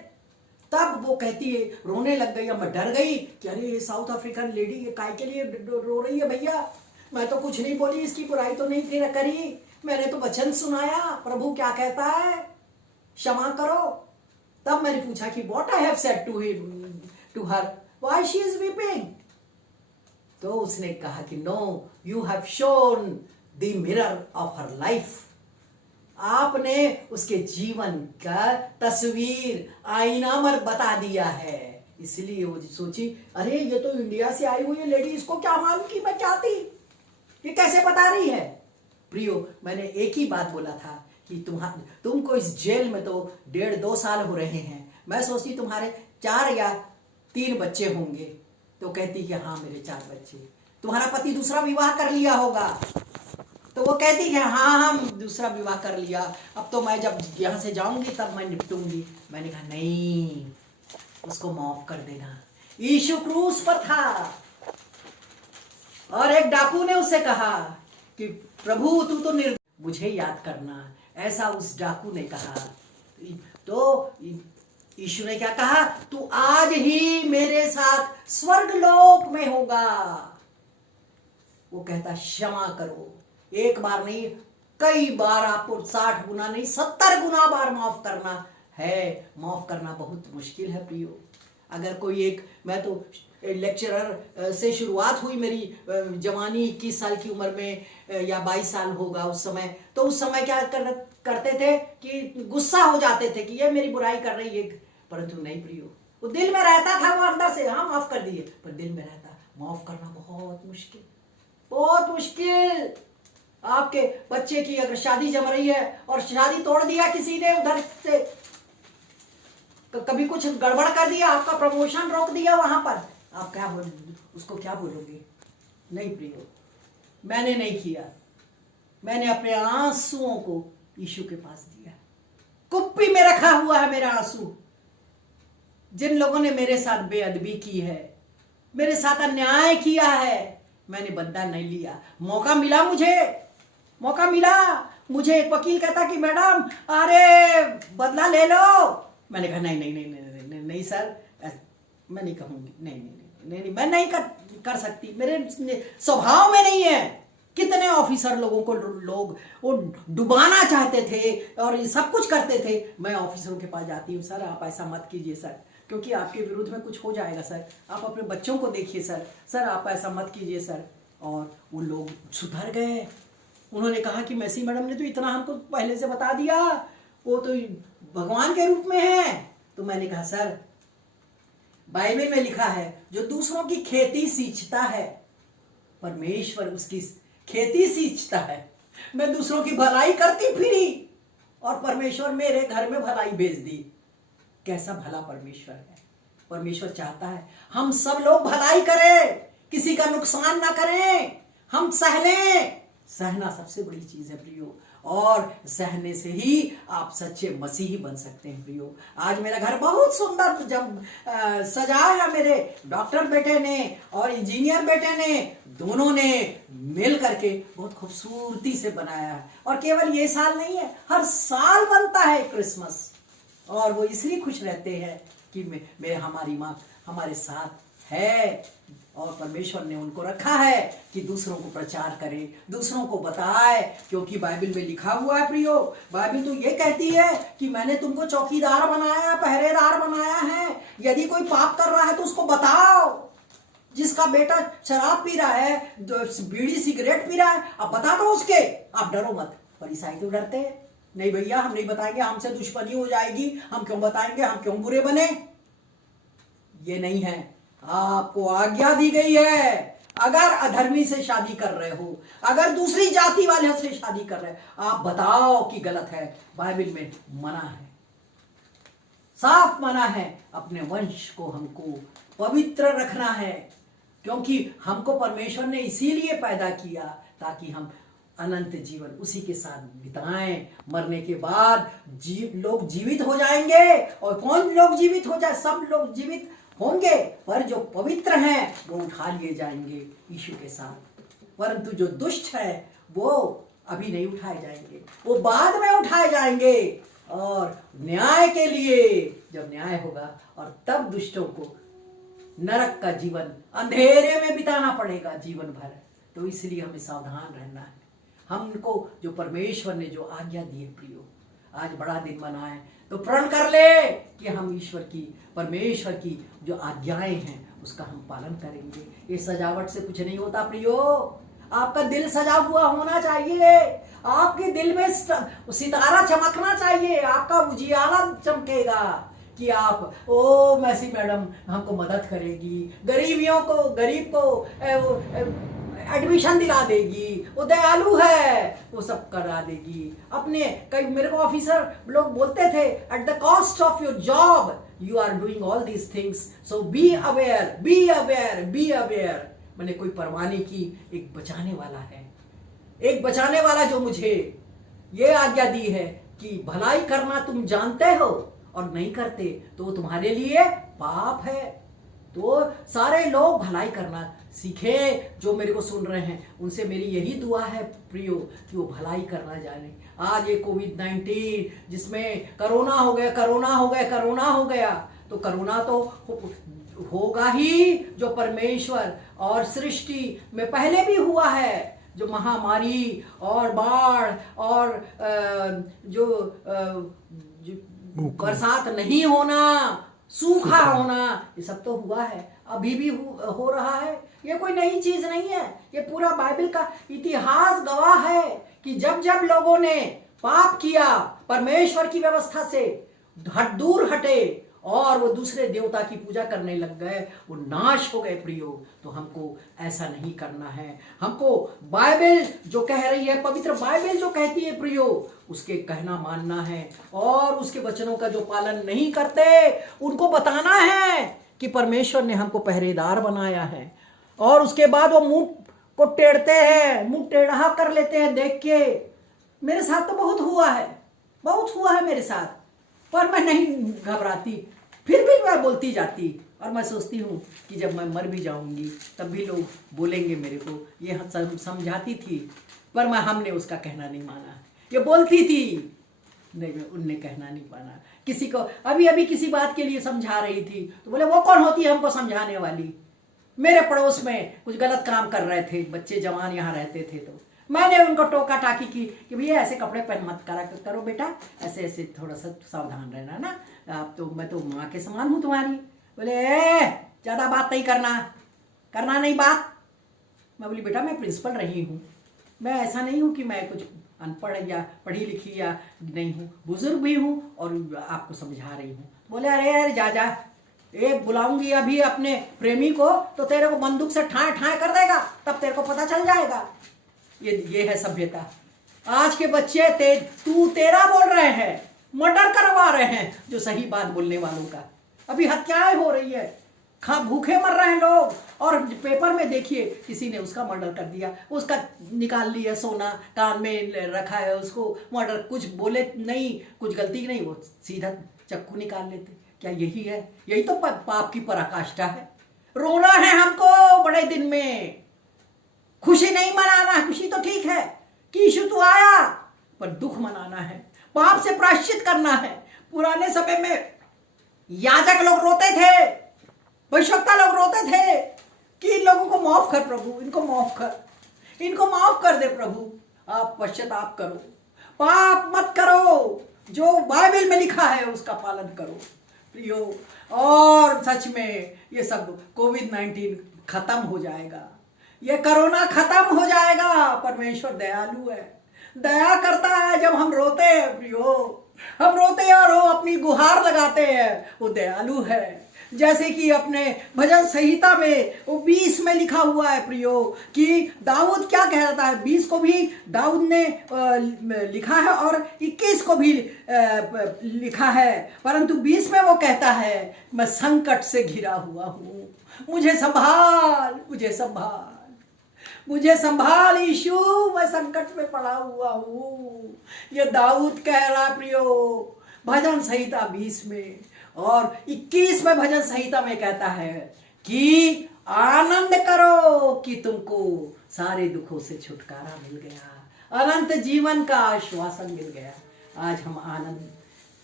तब वो कहती है, रोने लग गई। और मैं डर गई कि अरे ये साउथ अफ्रीकन लेडी ये काय के लिए रो रही है भैया। मैं तो कुछ नहीं बोली, इसकी बुराई तो नहीं थी करी, मैंने तो वचन सुनाया, प्रभु क्या कहता है, क्षमा करो। तब मैंने पूछा कि what I have said to her, why she is weeping. तो उसने कहा कि no, you have shown the mirror of her life. आपने उसके जीवन का तस्वीर आईनामर बता दिया है। इसलिए वो सोची, अरे ये तो इंडिया से आई हुई है लेडी, इसको क्या मालूम कि मैं क्या थी, ये कैसे बता रही है। प्रियो, मैंने एक ही बात बोला था कि तुमको इस जेल में तो 1.5-2 साल हो रहे हैं, मैं सोचती तुम्हारे 4 या 3 बच्चे होंगे। तो कहती कि हाँ मेरे 4 बच्चे। तुम्हारा पति दूसरा विवाह कर लिया होगा। तो वो कहती है हाँ हम दूसरा विवाह कर लिया, अब तो मैं जब यहाँ से जाऊंगी तब मैं निपटूंगी। मैंने कहा नहीं, उसको माफ कर देना। यीशु क्रूस पर था और एक डाकू ने उससे कहा कि प्रभु तू तो मुझे याद करना, ऐसा उस डाकू ने कहा। तो यीशु ने क्या कहा, तू आज ही मेरे साथ स्वर्गलोक में होगा। वो कहता क्षमा करो, एक बार नहीं कई बार, आपको 60 गुना नहीं 70 गुना बार माफ करना है। माफ करना बहुत मुश्किल है प्रियो। अगर कोई एक, मैं तो लेक्चरर से शुरुआत हुई मेरी जवानी, 21 साल की उम्र में या 22 साल होगा उस समय। तो उस समय क्या करते थे कि गुस्सा हो जाते थे कि ये मेरी बुराई कर रही है, परंतु नहीं प्रियो, वो दिल में रहता था, वो अंदर से हाँ माफ कर दिए, पर दिल में रहता। माफ करना बहुत मुश्किल, बहुत मुश्किल। आपके बच्चे की अगर शादी जम रही है और शादी तोड़ दिया किसी ने उधर से, कभी कुछ गड़बड़ कर दिया, आपका प्रमोशन रोक दिया वहां पर, आप क्या उसको क्या बोलोगे। नहीं प्रियो, मैंने नहीं किया, मैंने अपने आंसुओं को यीशु के पास दिया। कुप्पी में रखा हुआ है मेरा आंसू। जिन लोगों ने मेरे साथ बेअदबी की है, मेरे साथ अन्याय किया है, मैंने बदला नहीं लिया। मौका मिला मुझे एक वकील कहता कि मैडम अरे बदला ले लो। मैंने कहा नहीं नहीं नहीं नहीं नहीं, नहीं, नहीं सर, मैं नहीं कहूंगी, नहीं नहीं नहीं नहीं, मैं नहीं कर सकती, मेरे स्वभाव में नहीं है। कितने ऑफिसर लोगों को लोग वो डुबाना चाहते थे और ये सब कुछ करते थे। मैं ऑफिसरों के पास जाती हूँ, सर आप ऐसा मत कीजिए सर, क्योंकि आपके विरुद्ध में कुछ हो जाएगा सर, आप अपने बच्चों को देखिए सर आप ऐसा मत कीजिए सर। और वो लोग सुधर गए। उन्होंने कहा कि मैसी मैडम ने तो इतना हमको पहले से बता दिया, वो तो भगवान के रूप में है। तो मैंने कहा सर, बाइबल में लिखा है जो दूसरों की खेती सींचता है, परमेश्वर उसकी खेती सींचता है। मैं दूसरों की भलाई करती फिरी और परमेश्वर मेरे घर में भलाई भेज दी। कैसा भला परमेश्वर है। परमेश्वर चाहता है हम सब लोग भलाई करें, किसी का नुकसान ना करें, हम सह लें। सहना सबसे बड़ी चीज है प्रियो, और सहने से ही आप सच्चे मसीही बन सकते हैं प्रियो। आज मेरा घर बहुत सुंदर जब सजाया मेरे डॉक्टर बेटे ने और इंजीनियर बेटे ने, दोनों ने मिल करके बहुत खूबसूरती से बनाया है। और केवल ये साल नहीं है, हर साल बनता है क्रिसमस। और वो इसलिए खुश रहते हैं कि हमारी माँ हमारे साथ है और परमेश्वर ने उनको रखा है कि दूसरों को प्रचार करे, दूसरों को बताए। क्योंकि बाइबल में लिखा हुआ है प्रियो, बाइबल तो ये कहती है कि मैंने तुमको चौकीदार बनाया, पहरेदार बनाया है। यदि कोई पाप कर रहा है तो उसको बताओ। जिसका बेटा शराब पी रहा है, बीड़ी सिगरेट पी रहा है, अब बता दो उसके, आप डरो मत। फरीसाई तो डरते हैं, नहीं भैया हम नहीं बताएंगे, हमसे दुश्मनी हो जाएगी, हम क्यों बताएंगे, हम क्यों बुरे बने। ये नहीं है, आपको आज्ञा दी गई है। अगर अधर्मी से शादी कर रहे हो, अगर दूसरी जाति वाले से शादी कर रहे हो, आप बताओ कि गलत है। बाइबल में मना है, साफ मना है। अपने वंश को हमको पवित्र रखना है, क्योंकि हमको परमेश्वर ने इसीलिए पैदा किया ताकि हम अनंत जीवन उसी के साथ बिताएं। मरने के बाद लोग जीवित हो जाएंगे। और कौन लोग जीवित हो जाए, सब लोग जीवित होंगे, पर जो पवित्र हैं वो उठा लिए जाएंगे यीशु के साथ। परंतु जो दुष्ट है वो अभी नहीं उठाए जाएंगे, वो बाद में उठाए जाएंगे। और न्याय के लिए जब न्याय होगा, और तब दुष्टों को नरक का जीवन अंधेरे में बिताना पड़ेगा जीवन भर। तो इसलिए हमें सावधान रहना है। हमको जो परमेश्वर ने जो आज्ञा दी है प्रियो, आज बड़ा दिन मनाए तो प्रण कर ले कि हम ईश्वर की, परमेश्वर की जो आज्ञाएं हैं उसका हम पालन करेंगे। ये सजावट से कुछ नहीं होता प्रियो, आपका दिल सजा हुआ होना चाहिए, आपके दिल में सितारा चमकना चाहिए, आपका उजियारा चमकेगा कि आप ओ मैसी मैडम हमको मदद करेगी, गरीब को एडमिशन दिला देगी, वो दयालु है, वो सब करा देगी। अपने कई मेरे को ऑफिसर लोग बोलते थे, at the cost of your job you are doing all these things, so be aware be aware be aware. मैंने कोई परवाह नहीं की, एक बचाने वाला है, एक बचाने वाला जो मुझे ये आज्ञा दी है कि भलाई करना तुम जानते हो और नहीं करते तो वो तुम्हारे लिए पाप है। तो सारे लोग भलाई करना सीखे, जो मेरे को सुन रहे हैं उनसे मेरी यही दुआ है प्रियो कि वो भलाई करना जाने। आज ये कोविड-19 जिसमें कोरोना हो गया, तो कोरोना तो होगा ही, जो परमेश्वर और सृष्टि में पहले भी हुआ है, जो महामारी और बाढ़ और जो बरसात नहीं होना, सूखा होना, ये सब तो हुआ है, अभी भी हो रहा है। ये कोई नई चीज नहीं है, ये पूरा बाइबल का इतिहास गवाह है कि जब जब लोगों ने पाप किया, परमेश्वर की व्यवस्था से दूर हटे और वो दूसरे देवता की पूजा करने लग गए, वो नाश हो गए प्रियो। तो हमको ऐसा नहीं करना है, हमको बाइबल जो कह रही है, पवित्र बाइबल जो कहती है प्रियो, उसके कहना मानना है और उसके वचनों का जो पालन नहीं करते उनको बताना है कि परमेश्वर ने हमको पहरेदार बनाया है। और उसके बाद वो मुंह को टेढ़ते हैं, मुंह टेढ़ा कर लेते हैं देख के। मेरे साथ तो बहुत हुआ है मेरे साथ, पर मैं नहीं घबराती, फिर भी मैं बोलती जाती। और मैं सोचती हूँ कि जब मैं मर भी जाऊंगी तब भी लोग बोलेंगे मेरे को, ये समझाती थी पर हमने उसका कहना नहीं माना। ये बोलती थी, नहीं, उनने कहना नहीं माना। किसी को अभी किसी बात के लिए समझा रही थी तो बोले वो कौन होती है हमको समझाने वाली। मेरे पड़ोस में कुछ गलत काम कर रहे थे बच्चे, जवान यहाँ रहते थे, तो मैंने उनको टोका टाकी की कि भैया ऐसे कपड़े पहन मत करो बेटा, ऐसे ऐसे थोड़ा सा सावधान रहना ना, आप तो, मैं तो माँ के समान हूँ तुम्हारी। बोले ज़्यादा बात नहीं करना नहीं बात। मैं बोली बेटा मैं प्रिंसिपल रही हूँ, मैं ऐसा नहीं हूँ कि मैं कुछ अनपढ़ या पढ़ी लिखी या नहीं हूँ, बुजुर्ग भी हूँ और आपको समझा रही हूँ। बोले अरे जा, एक बुलाऊंगी अभी अपने प्रेमी को तो तेरे को बंदूक से ठाए कर देगा, तब तेरे को पता चल जाएगा। ये है सभ्यता। आज के बच्चे तेरा बोल रहे हैं, मर्डर करवा रहे हैं जो सही बात बोलने वालों का। अभी हत्याएं हो रही है, भूखे मर रहे हैं लोग, और पेपर में देखिए किसी ने उसका मर्डर कर दिया, उसका निकाल लिया सोना, कान में रखा है, उसको मर्डर, कुछ बोले नहीं, कुछ गलती नहीं, वो सीधा चक्कू निकाल लेते। क्या यही है? यही तो पाप की पराकाष्ठा है। रोना है हमको बड़े दिन में, खुशी नहीं मनाना। खुशी तो ठीक है कि यीशु तो आया, पर दुख मनाना है, पाप से प्रायश्चित करना है। पुराने समय में याजक लोग रोते थे, भविष्यवक्ता लोग रोते थे कि इन लोगों को माफ कर प्रभु, इनको माफ कर दे प्रभु, आप पश्चाताप करो, पाप मत करो, जो बाइबल में लिखा है उसका पालन करो प्रियो। और सच में ये सब कोविड-19 खत्म हो जाएगा, ये कोरोना खत्म हो जाएगा। परमेश्वर दयालु है, दया करता है जब हम रोते हैं प्रियो, हम रोते हैं और वो अपनी गुहार लगाते हैं, वो दयालु है। जैसे कि अपने भजन संहिता में वो 20 में लिखा हुआ है प्रियो कि दाऊद क्या कहता है, 20 को भी दाऊद ने लिखा है और 21 को भी लिखा है, परंतु 20 में वो कहता है मैं संकट से घिरा हुआ हूँ, मुझे संभाल यीशु, मैं संकट में पड़ा हुआ हूँ। ये दाऊद कह रहा प्रियो भजन संहिता 20 में, और 21 में भजन संहिता में कहता है कि आनंद करो कि तुमको सारे दुखों से छुटकारा मिल गया, अनंत जीवन का आश्वासन मिल गया। आज हम आनंद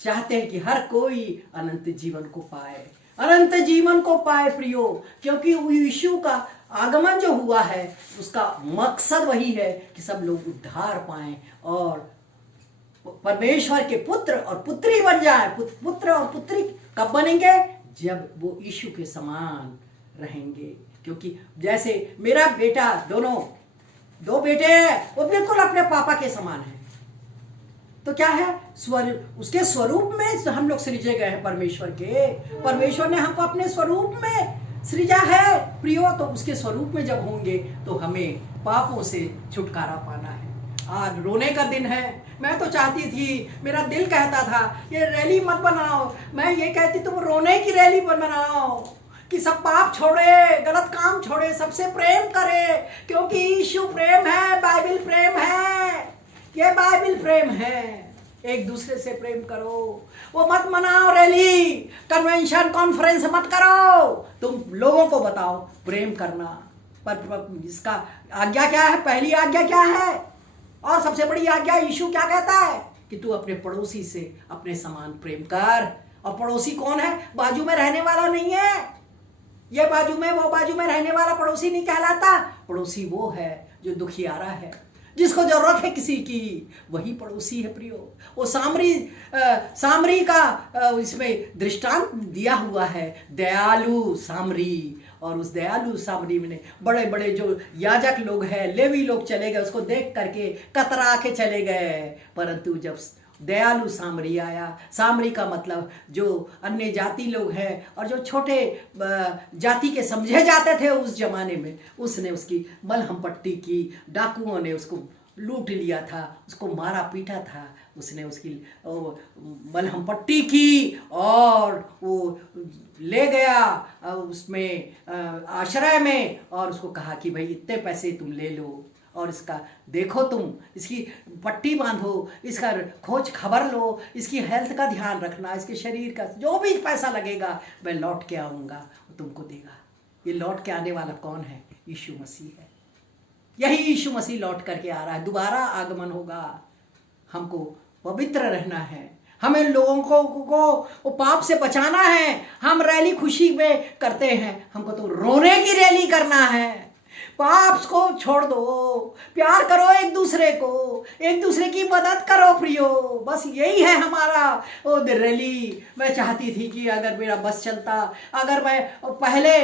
चाहते हैं कि हर कोई अनंत जीवन को पाए प्रियो, क्योंकि यीशु का आगमन जो हुआ है उसका मकसद वही है कि सब लोग उद्धार पाएं और परमेश्वर के पुत्र और पुत्री बन जाए। पुत्र और पुत्री कब बनेंगे? जब वो यीशु के समान रहेंगे। क्योंकि जैसे मेरा बेटा, दो बेटे हैं, वो बिल्कुल अपने पापा के समान हैं। तो क्या है, उसके स्वरूप में हम लोग सृजे गए हैं परमेश्वर के। परमेश्वर ने हमको अपने स्वरूप में सृजा है प्रियो। तो उसके स्वरूप में जब होंगे तो हमें पापों से छुटकारा पाना है। आज रोने का दिन है। मैं तो चाहती थी, मेरा दिल कहता था ये रैली मत बनाओ, मैं ये कहती तुम रोने की रैली बनाओ कि सब पाप छोड़े, गलत काम छोड़े, सबसे प्रेम करे, क्योंकि यीशु प्रेम है, बाइबल प्रेम है, ये बाइबल प्रेम है। एक दूसरे से प्रेम करो। वो मत मनाओ रैली, कन्वेंशन, कॉन्फ्रेंस मत करो। तुम लोगों को बताओ प्रेम करना। पर इसका आज्ञा क्या है? पहली आज्ञा क्या है? और सबसे बड़ी आज्ञा यीशु क्या कहता है कि तू अपने पड़ोसी से अपने समान प्रेम कर। और पड़ोसी कौन है? बाजू में रहने वाला नहीं है, ये बाजू में वो बाजू में रहने वाला पड़ोसी नहीं कहलाता। पड़ोसी वो है जो दुखियारा है, जिसको जरूरत है किसी की, वही पड़ोसी है प्रियो। वो सामरी का इसमें दृष्टांत दिया हुआ है, दयालु सामरी। और उस दयालु सामरी में बड़े बड़े जो याजक लोग हैं, लेवी लोग चले गए, उसको देख करके कतरा के चले गए। परंतु जब दयालु सामरी आया, सामरी का मतलब जो अन्य जाति लोग हैं और जो छोटे जाति के समझे जाते थे उस जमाने में, उसने उसकी मलहम पट्टी की। डाकुओं ने उसको लूट लिया था, उसको मारा पीटा था। उसने उसकी मलहम पट्टी की और वो ले गया उसमें आश्रय में, और उसको कहा कि भाई इतने पैसे तुम ले लो और इसका देखो, तुम इसकी पट्टी बांधो, इसका खोज खबर लो, इसकी हेल्थ का ध्यान रखना, इसके शरीर का जो भी पैसा लगेगा मैं लौट के आऊँगा, तुमको देगा। ये लौट के आने वाला कौन है? यीशु मसीह है। यही यीशु मसीह लौट करके आ रहा है, दोबारा आगमन होगा। हमको पवित्र रहना है, हमें लोगों को पाप से बचाना है। हम रैली खुशी में करते हैं, हमको तो रोने की रैली करना है। पाप को छोड़ दो, प्यार करो एक दूसरे को, एक दूसरे की मदद करो प्रियो। बस यही है हमारा वो रैली। मैं चाहती थी कि अगर मेरा बस चलता, अगर मैं पहले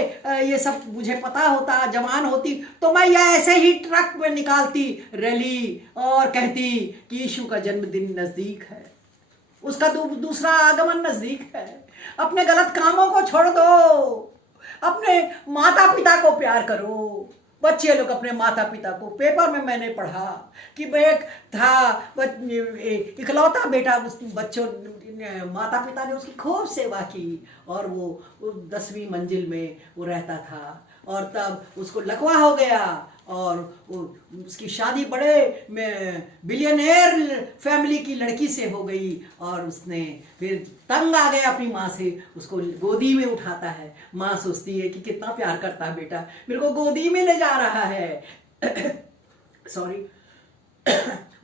ये सब मुझे पता होता, जवान होती, तो मैं ये ऐसे ही ट्रक में निकालती रैली और कहती कि यीशु का जन्मदिन नजदीक है, उसका दूसरा आगमन नजदीक है। अपने गलत कामों को छोड़ दो, अपने माता पिता को प्यार करो। बच्चे लोग अपने माता पिता को, पेपर में मैंने पढ़ा कि एक था इकलौता बेटा, उस बच्चों माता पिता ने उसकी खूब सेवा की और वो 10वीं मंजिल में वो रहता था। और तब उसको लकवा हो गया और उसकी शादी बड़े बिलियनेयर फैमिली की लड़की से हो गई। और उसने फिर तंग आ गया अपनी माँ से, उसको गोदी में उठाता है। माँ सोचती है कि कितना प्यार करता है बेटा, मेरे को गोदी में ले जा रहा है सॉरी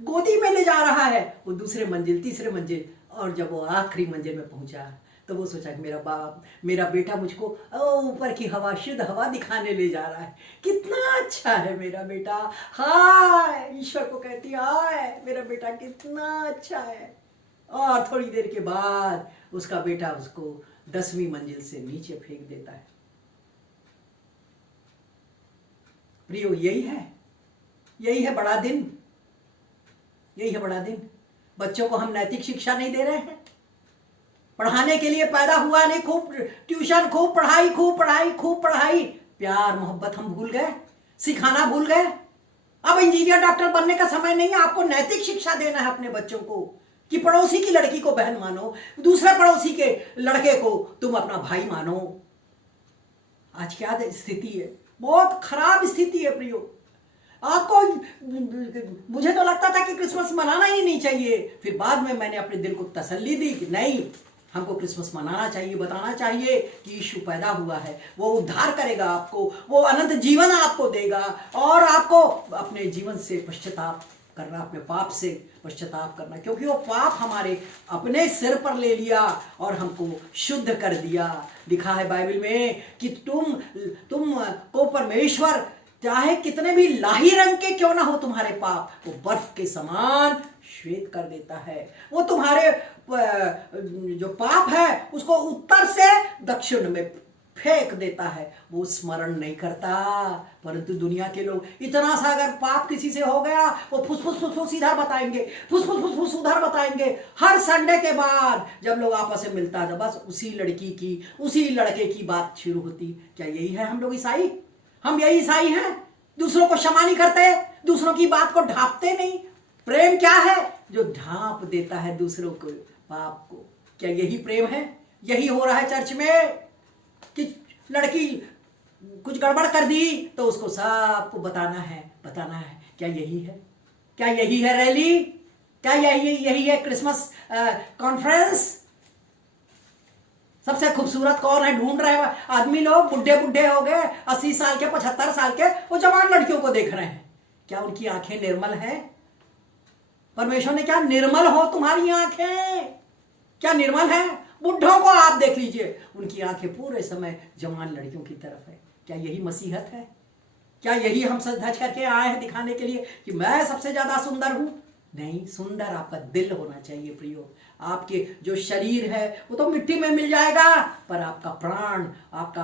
गोदी में ले जा रहा है। वो दूसरे मंजिल, तीसरे मंजिल, और जब वो आखिरी मंजिल में पहुंचा तो वो सोचा कि मेरा बेटा मुझको ऊपर की हवा, शुद्ध हवा दिखाने ले जा रहा है। कितना अच्छा है मेरा बेटा, हाय, ईश्वर को कहती है हाय मेरा बेटा कितना अच्छा है। और थोड़ी देर के बाद उसका बेटा उसको 10वीं मंजिल से नीचे फेंक देता है। प्रियो, यही है बड़ा दिन, यही है बड़ा दिन। बच्चों को हम नैतिक शिक्षा नहीं दे रहे हैं, पढ़ाने के लिए पैदा हुआ नहीं, खूब ट्यूशन, खूब पढ़ाई, प्यार मोहब्बत हम भूल गए, सिखाना भूल गए। अब इंजीनियर डॉक्टर बनने का समय नहीं है, आपको नैतिक शिक्षा देना है अपने बच्चों को कि पड़ोसी की लड़की को बहन मानो, दूसरे पड़ोसी के लड़के को तुम अपना भाई मानो। आज क्या स्थिति है, बहुत खराब स्थिति है प्रियो। आपको, मुझे तो लगता था कि क्रिसमस मनाना ही नहीं चाहिए, फिर बाद में मैंने अपने दिल को तसल्ली दी कि नहीं, हमको क्रिसमस मनाना चाहिए, बताना चाहिए कि यीशु पैदा हुआ है, वो उद्धार करेगा आपको, वो अनंत जीवन आपको देगा और आपको अपने जीवन से पश्चाताप करना, अपने पाप से पश्चाताप करना, क्योंकि वो पाप हमारे अपने सिर पर ले लिया और हमको शुद्ध कर दिया। लिखा है बाइबल में कि तुम को परमेश्वर चाहे कितने भी लाही रंग के क्यों ना हो तुम्हारे पाप, वो बर्फ के समान श्वेत कर देता है। वो तुम्हारे जो पाप है उसको उत्तर से दक्षिण में फेंक देता है, वो स्मरण नहीं करता। परंतु दुनिया के लोग इतना सा अगर पाप किसी से हो गया, वो फुसफुस फुसफुस इधर बताएंगे, फुसफुस फुसफुस उधर बताएंगे। हर संडे के बाद जब लोग आपस में मिलता था, बस उसी लड़की की, उसी लड़के की बात शुरू होती। क्या यही है हम लोग ईसाई? हम यही ईसाई हैं? दूसरों को क्षमा नहीं करते, दूसरों की बात को ढांपते नहीं। प्रेम क्या है? जो ढांप देता है दूसरों को, पाप को। क्या यही प्रेम है? यही हो रहा है चर्च में कि लड़की कुछ गड़बड़ कर दी तो उसको सबको बताना है। क्या यही है? क्या यही है रैली? क्या यही है क्रिसमस कॉन्फ्रेंस? सबसे खूबसूरत कौन है ढूंढ रहे हैं आदमी लोग। बुढ़े बुढ़े हो गए, 80 साल के, 75 साल के, वो जवान लड़कियों को देख रहे हैं। क्या उनकी आंखें निर्मल हैं? परमेश्वर ने क्या निर्मल हो तुम्हारी आंखें? क्या निर्मल है? बुढ़ों को आप देख लीजिए, उनकी आंखें पूरे समय जवान लड़कियों की तरफ है। क्या यही मसीहत है? क्या यही हम सज करके आए हैं दिखाने के लिए कि मैं सबसे ज्यादा सुंदर हूं? नहीं, सुंदर आपका दिल होना चाहिए प्रियो। आपके जो शरीर है वो तो मिट्टी में मिल जाएगा, पर आपका प्राण, आपका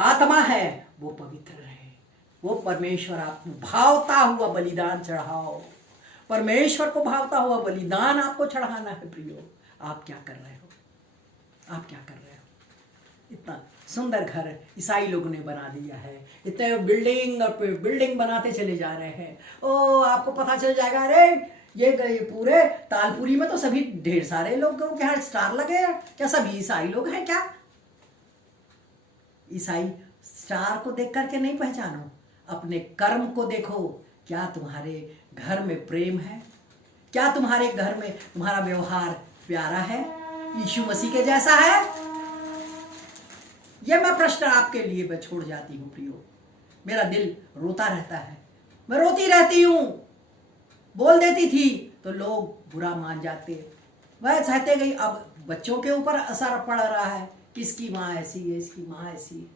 आत्मा है वो पवित्र है। वो परमेश्वर आपको भावता हुआ बलिदान चढ़ाओ। परमेश्वर को भावता हुआ बलिदान आपको चढ़ाना है प्रियो। आप क्या कर रहे हो? आप क्या कर रहे हो? इतना सुंदर घर ईसाई लोगों ने बना दिया है, इतने बिल्डिंग और बिल्डिंग बनाते चले जा रहे हैं। ओ, आपको पता चल जाएगा, अरे ये पूरे तालपुरी में तो सभी ढेर सारे लोगों के यहाँ स्टार लगे हैं। क्या सभी ईसाई लोग हैं क्या? ईसाई स्टार को देख करके नहीं पहचानो, अपने कर्म को देखो। क्या तुम्हारे घर में प्रेम है? क्या तुम्हारे घर में तुम्हारा व्यवहार प्यारा है, यीशु मसीह के जैसा है? यह मैं प्रश्न आपके लिए मैं छोड़ जाती हूँ प्रियो। मेरा दिल रोता रहता है, मैं रोती रहती हूँ। बोल देती थी तो लोग बुरा मान जाते, वह सहते गई। अब बच्चों के ऊपर असर पड़ रहा है, किसकी माँ ऐसी है, इसकी माँ ऐसी है।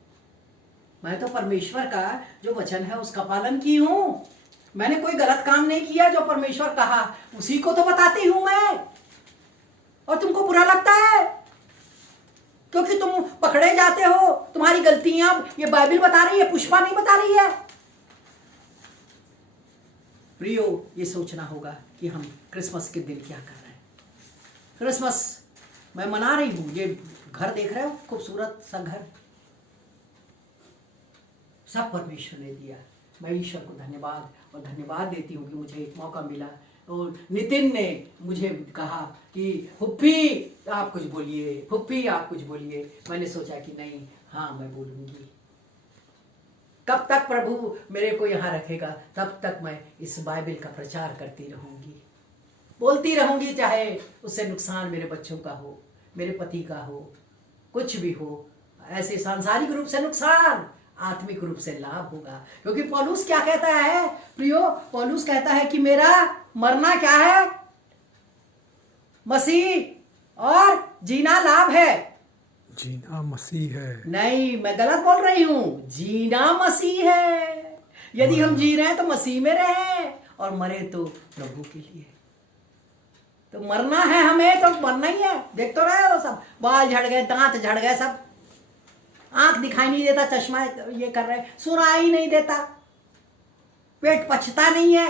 मैं तो परमेश्वर का जो वचन है उसका पालन की हूँ। मैंने कोई गलत काम नहीं किया, जो परमेश्वर कहा उसी को तो बताती हूं मैं। और तुमको बुरा लगता है क्योंकि तुम पकड़े जाते हो, तुम्हारी गलतियां ये बाइबल बता रही है, पुष्पा नहीं बता रही है। प्रियो, ये सोचना होगा कि हम क्रिसमस के दिन क्या कर रहे हैं। क्रिसमस मैं मना रही हूं। ये घर देख रहे हो, खूबसूरत सा घर, सब परमेश्वर ने दिया। मैं ईश्वर को धन्यवाद देती हूँ कि मुझे एक मौका मिला। और नितिन ने मुझे कहा कि फुप्पी आप कुछ बोलिए, फुप्पी आप कुछ बोलिए। मैंने सोचा कि नहीं, हाँ मैं बोलूँगी। कब तक प्रभु मेरे को यहाँ रखेगा, तब तक मैं इस बाइबल का प्रचार करती रहूँगी, बोलती रहूँगी, चाहे उससे नुकसान मेरे बच्चों का हो, मेरे पति का हो, कुछ भी हो। ऐसे सांसारिक रूप से नुकसान, आत्मिक रूप से लाभ होगा। क्योंकि पौलुस क्या कहता है प्रियो? पौलुस कहता है कि मेरा मरना क्या है? मसीह, और जीना लाभ है। जीना मसीह है। नहीं, मैं गलत बोल रही हूं, जीना मसीह है। यदि हम जी रहे हैं तो मसीह में रहे, और मरे तो प्रभु के लिए। तो मरना है हमें, तो मरना ही है। देख तो रहे हो, सब बाल झड़ गए, दांत झड़ गए, सब आंख दिखाई नहीं देता, चश्मा ये कर रहे, सुनाई नहीं देता, पेट पचता नहीं है,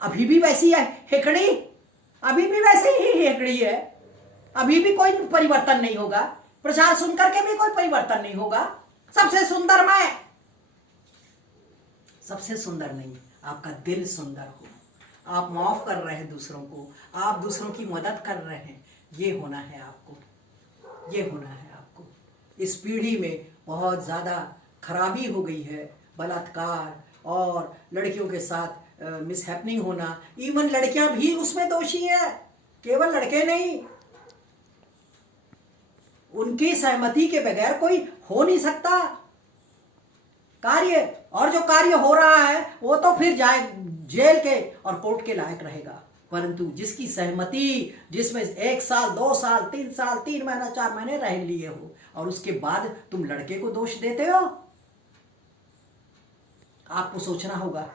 अभी भी वैसी है हेकड़ी, अभी भी वैसे ही हेकड़ी है, अभी भी कोई परिवर्तन नहीं होगा। प्रचार सुन करके भी कोई परिवर्तन नहीं होगा। सबसे सुंदर मैं, सबसे सुंदर नहीं, आपका दिल सुंदर हो, आप माफ कर रहे हैं दूसरों को, आप दूसरों की मदद कर रहे हैं। ये होना है आपको, ये होना है आपको। इस पीढ़ी में बहुत ज़्यादा खराबी हो गई है, बलात्कार और लड़कियों के साथ मिसहैपनिंग होना। इवन लड़कियां भी उसमें दोषी है, केवल लड़के नहीं। उनकी सहमति के बगैर कोई हो नहीं सकता कार्य, और जो कार्य हो रहा है वो तो फिर जाए जेल के और कोर्ट के लायक रहेगा। परंतु जिसकी सहमति, जिसमें 1 साल 2 साल 3 साल 3 महीना 4 महीने रह लिए हो, और उसके बाद तुम लड़के को दोष देते हो, आपको सोचना होगा,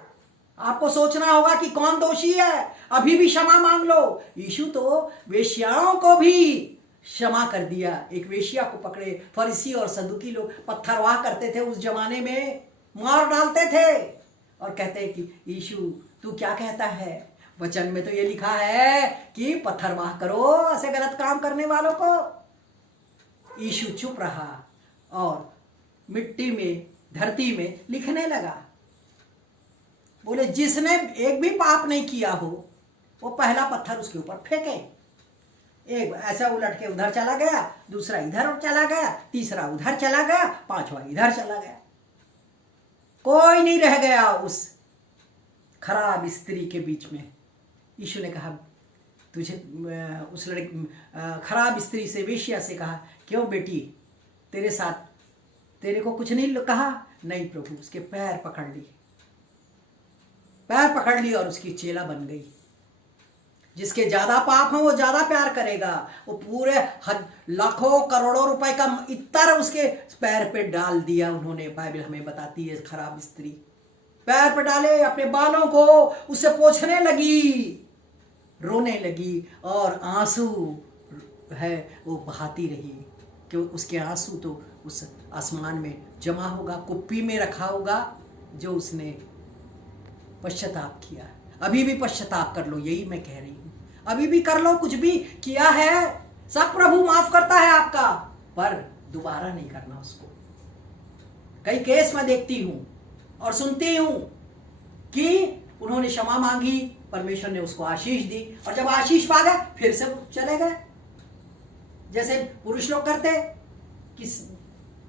आपको सोचना होगा कि कौन दोषी है। अभी भी क्षमा मांग लो। यीशु तो वेश्याओं को भी क्षमा कर दिया। एक वेश्या को पकड़े, फरीसी और सदुकी लोग पत्थरवाह करते थे उस जमाने में, मार डालते थे और कहते कि यीशु तू क्या कहता है? वचन में तो ये लिखा है कि पत्थरवाह करो ऐसे गलत काम करने वालों को। यीशु चुप रहा और मिट्टी में, धरती में लिखने लगा। बोले जिसने एक भी पाप नहीं किया हो वो पहला पत्थर उसके ऊपर फेंके। एक ऐसा उलट के उधर चला गया, दूसरा इधर चला गया, तीसरा उधर चला गया, पांचवा इधर चला गया। कोई नहीं रह गया उस खराब स्त्री के बीच में। यीशु ने कहा तुझे, उस लड़की खराब स्त्री से, वेश्या से कहा, क्यों बेटी तेरे साथ, तेरे को कुछ नहीं कहा? नहीं प्रभु। उसके पैर पकड़ ली, पैर पकड़ ली और उसकी चेला बन गई। जिसके ज्यादा पाप हैं वो ज्यादा प्यार करेगा। वो पूरे लाखों करोड़ों रुपए का इत्तर उसके पैर पे डाल दिया उन्होंने। बाइबल हमें बताती है खराब स्त्री पैर पे डाले, अपने बालों को उससे पोंछने लगी, रोने लगी और आंसू है वो बहाती रही कि उसके आंसू तो उस आसमान में जमा होगा, कुप्पी में रखा होगा जो उसने पश्चाताप किया। अभी भी पश्चाताप कर लो, यही मैं कह रही हूं। अभी भी कर लो, कुछ भी किया है सब प्रभु माफ करता है आपका, पर दोबारा नहीं करना उसको। कई केस में देखती हूं और सुनती हूं कि उन्होंने क्षमा मांगी, परमेश्वर ने उसको आशीष दी और जब आशीष पा गए फिर से चले गए। जैसे पुरुष लोग करते कि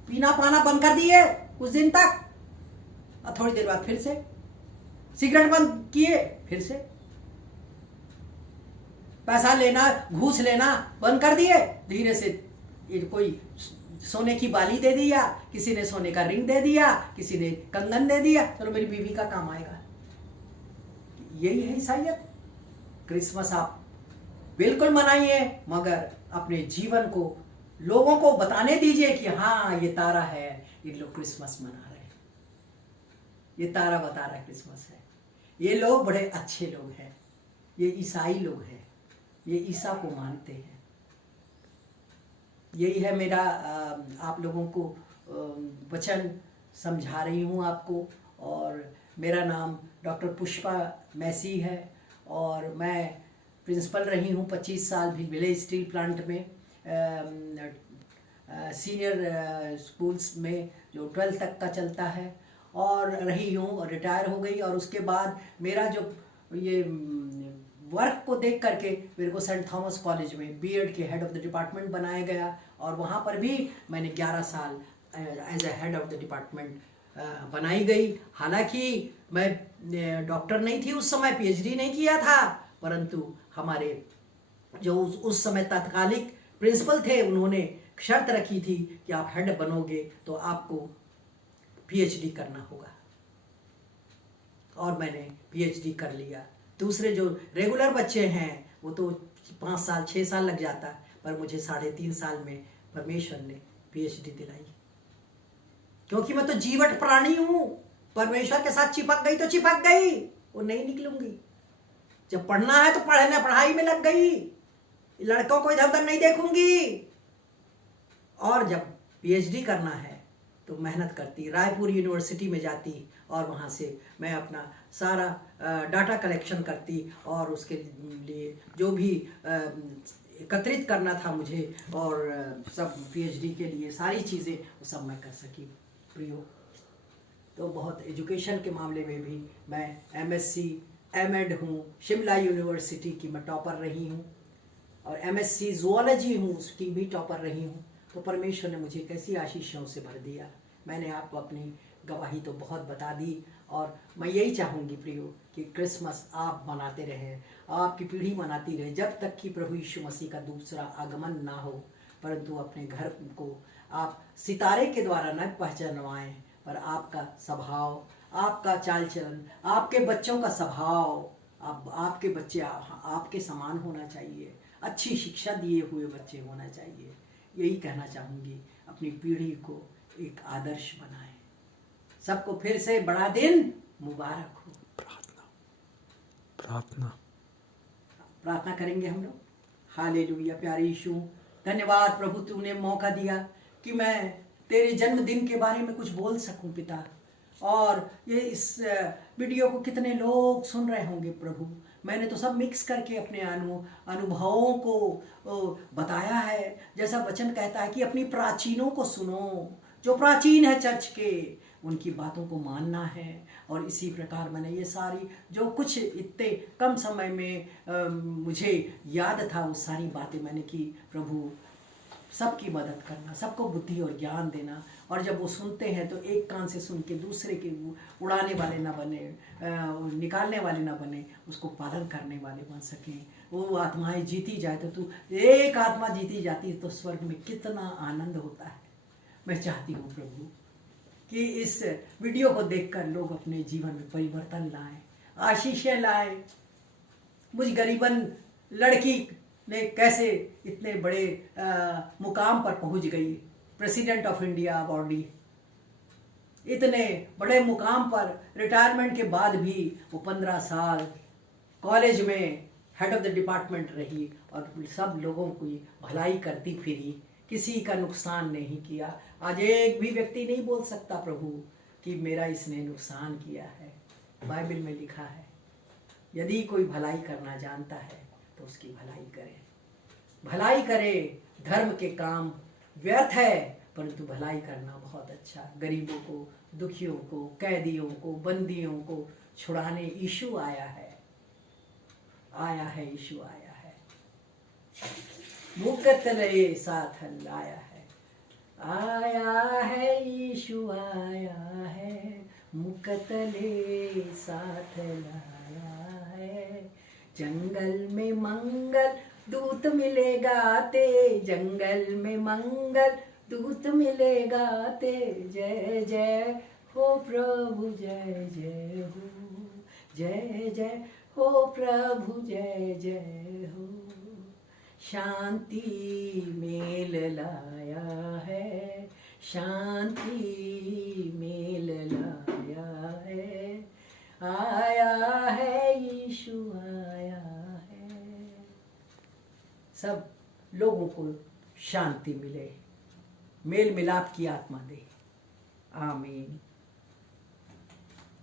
पीना पाना बंद कर दिए कुछ दिन तक और थोड़ी देर बाद फिर से सिगरेट बंद किए, फिर से पैसा लेना, घूस लेना बंद कर दिए, धीरे से कोई सोने की बाली दे दिया, किसी ने सोने का रिंग दे दिया, किसी ने कंगन दे दिया, चलो मेरी बीवी का काम आएगा। यही है ईसाइयत। क्रिसमस आप बिल्कुल मनाइए, मगर अपने जीवन को लोगों को बताने दीजिए कि हाँ ये तारा है, ये लोग क्रिसमस मना रहे हैं, ये तारा बता रहा है क्रिसमस है, ये लोग बड़े अच्छे लोग हैं, ये ईसाई लोग हैं, ये ईसा को मानते हैं। यही है मेरा आप लोगों को वचन समझा रही हूँ आपको। और मेरा नाम डॉक्टर पुष्पा मैसी है और मैं प्रिंसिपल रही हूँ 25 साल भी विलेज स्टील प्लांट में, सीनियर स्कूल्स में जो 12th तक का चलता है और रही हूँ और रिटायर हो गई। और उसके बाद मेरा जो ये वर्क को देख करके मेरे को सेंट थॉमस कॉलेज में बीएड के हेड ऑफ द डिपार्टमेंट बनाया गया और वहाँ पर भी मैंने 11 साल as a head of the department बनाई गई। हालांकि मैं डॉक्टर नहीं थी उस समय, पीएचडी नहीं किया था, परंतु हमारे जो उस समय तत्कालिक प्रिंसिपल थे उन्होंने शर्त रखी थी कि आप हेड बनोगे तो आपको पीएचडी करना होगा और मैंने पीएचडी कर लिया। दूसरे जो रेगुलर बच्चे हैं वो तो 5 साल 6 साल लग जाता, पर मुझे 3.5 साल में परमेश्वर ने पीएचडी दिलाई, क्योंकि मैं तो जीवट प्राणी हूं। परमेश्वर के साथ चिपक गई तो चिपक गई, वो नहीं निकलूंगी। जब पढ़ना है तो पढ़ाई में लग गई, लड़कों को इधर उधर नहीं देखूंगी। और जब पीएचडी करना है तो मेहनत करती, रायपुर यूनिवर्सिटी में जाती और वहाँ से मैं अपना सारा डाटा कलेक्शन करती और उसके लिए जो भी एकत्रित करना था मुझे और सब पीएचडी के लिए सारी चीज़ें वो सब मैं कर सकी। प्रियो, तो बहुत एजुकेशन के मामले में भी मैं एमएससी एमएड हूँ, शिमला यूनिवर्सिटी की मैं टॉपर रही हूँ और एमएससी ज़ूलॉजी हूँ, उसकी भी टॉपर रही हूँ। तो परमेश्वर ने मुझे कैसी आशीषों से भर दिया। मैंने आपको अपनी गवाही तो बहुत बता दी और मैं यही चाहूँगी प्रियो कि क्रिसमस आप मनाते रहें, आपकी पीढ़ी मनाती रहे जब तक कि प्रभु यीशु मसीह का दूसरा आगमन ना हो। परंतु अपने घर को आप सितारे के द्वारा न पहचानवाएं, पर आपका स्वभाव, आपका चाल चलन, आपके बच्चों का स्वभाव, आपके बच्चे आपके समान होना चाहिए, अच्छी शिक्षा दिए हुए बच्चे होना चाहिए। यही कहना चाहूँगी, अपनी पीढ़ी को एक आदर्श बनाएं। सबको फिर से बड़ा दिन मुबारक हो। प्रार्थना करेंगे हम लोग। हालेलुया। प्यारे यीशु, धन्यवाद प्रभु, तूने मौका दिया कि मैं तेरे जन्मदिन के बारे में कुछ बोल सकूं पिता। और ये इस वीडियो को कितने लोग सुन रहे होंगे प्रभु। मैंने तो सब मिक्स करके अपने अनुभवों को बताया है। जैसा वचन कहता है कि अपनी प्राचीनों को सुनो, जो प्राचीन है चर्च के, उनकी बातों को मानना है। और इसी प्रकार मैंने ये सारी जो कुछ इतने कम समय में मुझे याद था, वो सारी बातें मैंने की प्रभु। सबकी मदद करना, सबको बुद्धि और ज्ञान देना, और जब वो सुनते हैं तो एक कान से सुन के दूसरे के उड़ाने वाले ना बने, निकालने वाले ना बने, उसको पालन करने वाले बन सकें। वो आत्माएं जीती जाए तो तू एक आत्मा जीती जाती है तो स्वर्ग में कितना आनंद होता है। मैं चाहती हूँ प्रभु कि इस वीडियो को देखकर लोग अपने जीवन में परिवर्तन लाएं, आशीषें लाएं। मुझ गरीबन लड़की ने कैसे इतने बड़े मुकाम पर पहुंच गई, प्रेसिडेंट ऑफ इंडिया बॉडी, इतने बड़े मुकाम पर रिटायरमेंट के बाद भी वो 15 साल कॉलेज में हेड ऑफ द डिपार्टमेंट रही और सब लोगों की भलाई करती फिरी, किसी का नुकसान नहीं किया। आज एक भी व्यक्ति नहीं बोल सकता प्रभु कि मेरा इसने नुकसान किया है। बाइबल में लिखा है, यदि कोई भलाई करना जानता है तो उसकी भलाई करे, भलाई करे। धर्म के काम व्यर्थ है, परंतु भलाई करना बहुत अच्छा। गरीबों को, दुखियों को, कैदियों को, बंदियों को छुड़ाने यीशु आया है, यीशु आया है। मुकतले साथ लाया है, आया है यीशु आया है, मुकतले साथ लाया है। जंगल में मंगल दूत मिलेगा ते, जंगल में मंगल दूत मिलेगा ते। जय जय हो प्रभु, जय जय हो, जय जय हो प्रभु, जय जय हो। शांति मेल लाया है, शांति मेल लाया है, आया है यीशु आया है। सब लोगों को शांति मिले, मेल मिलाप की आत्मा दे। आमीन।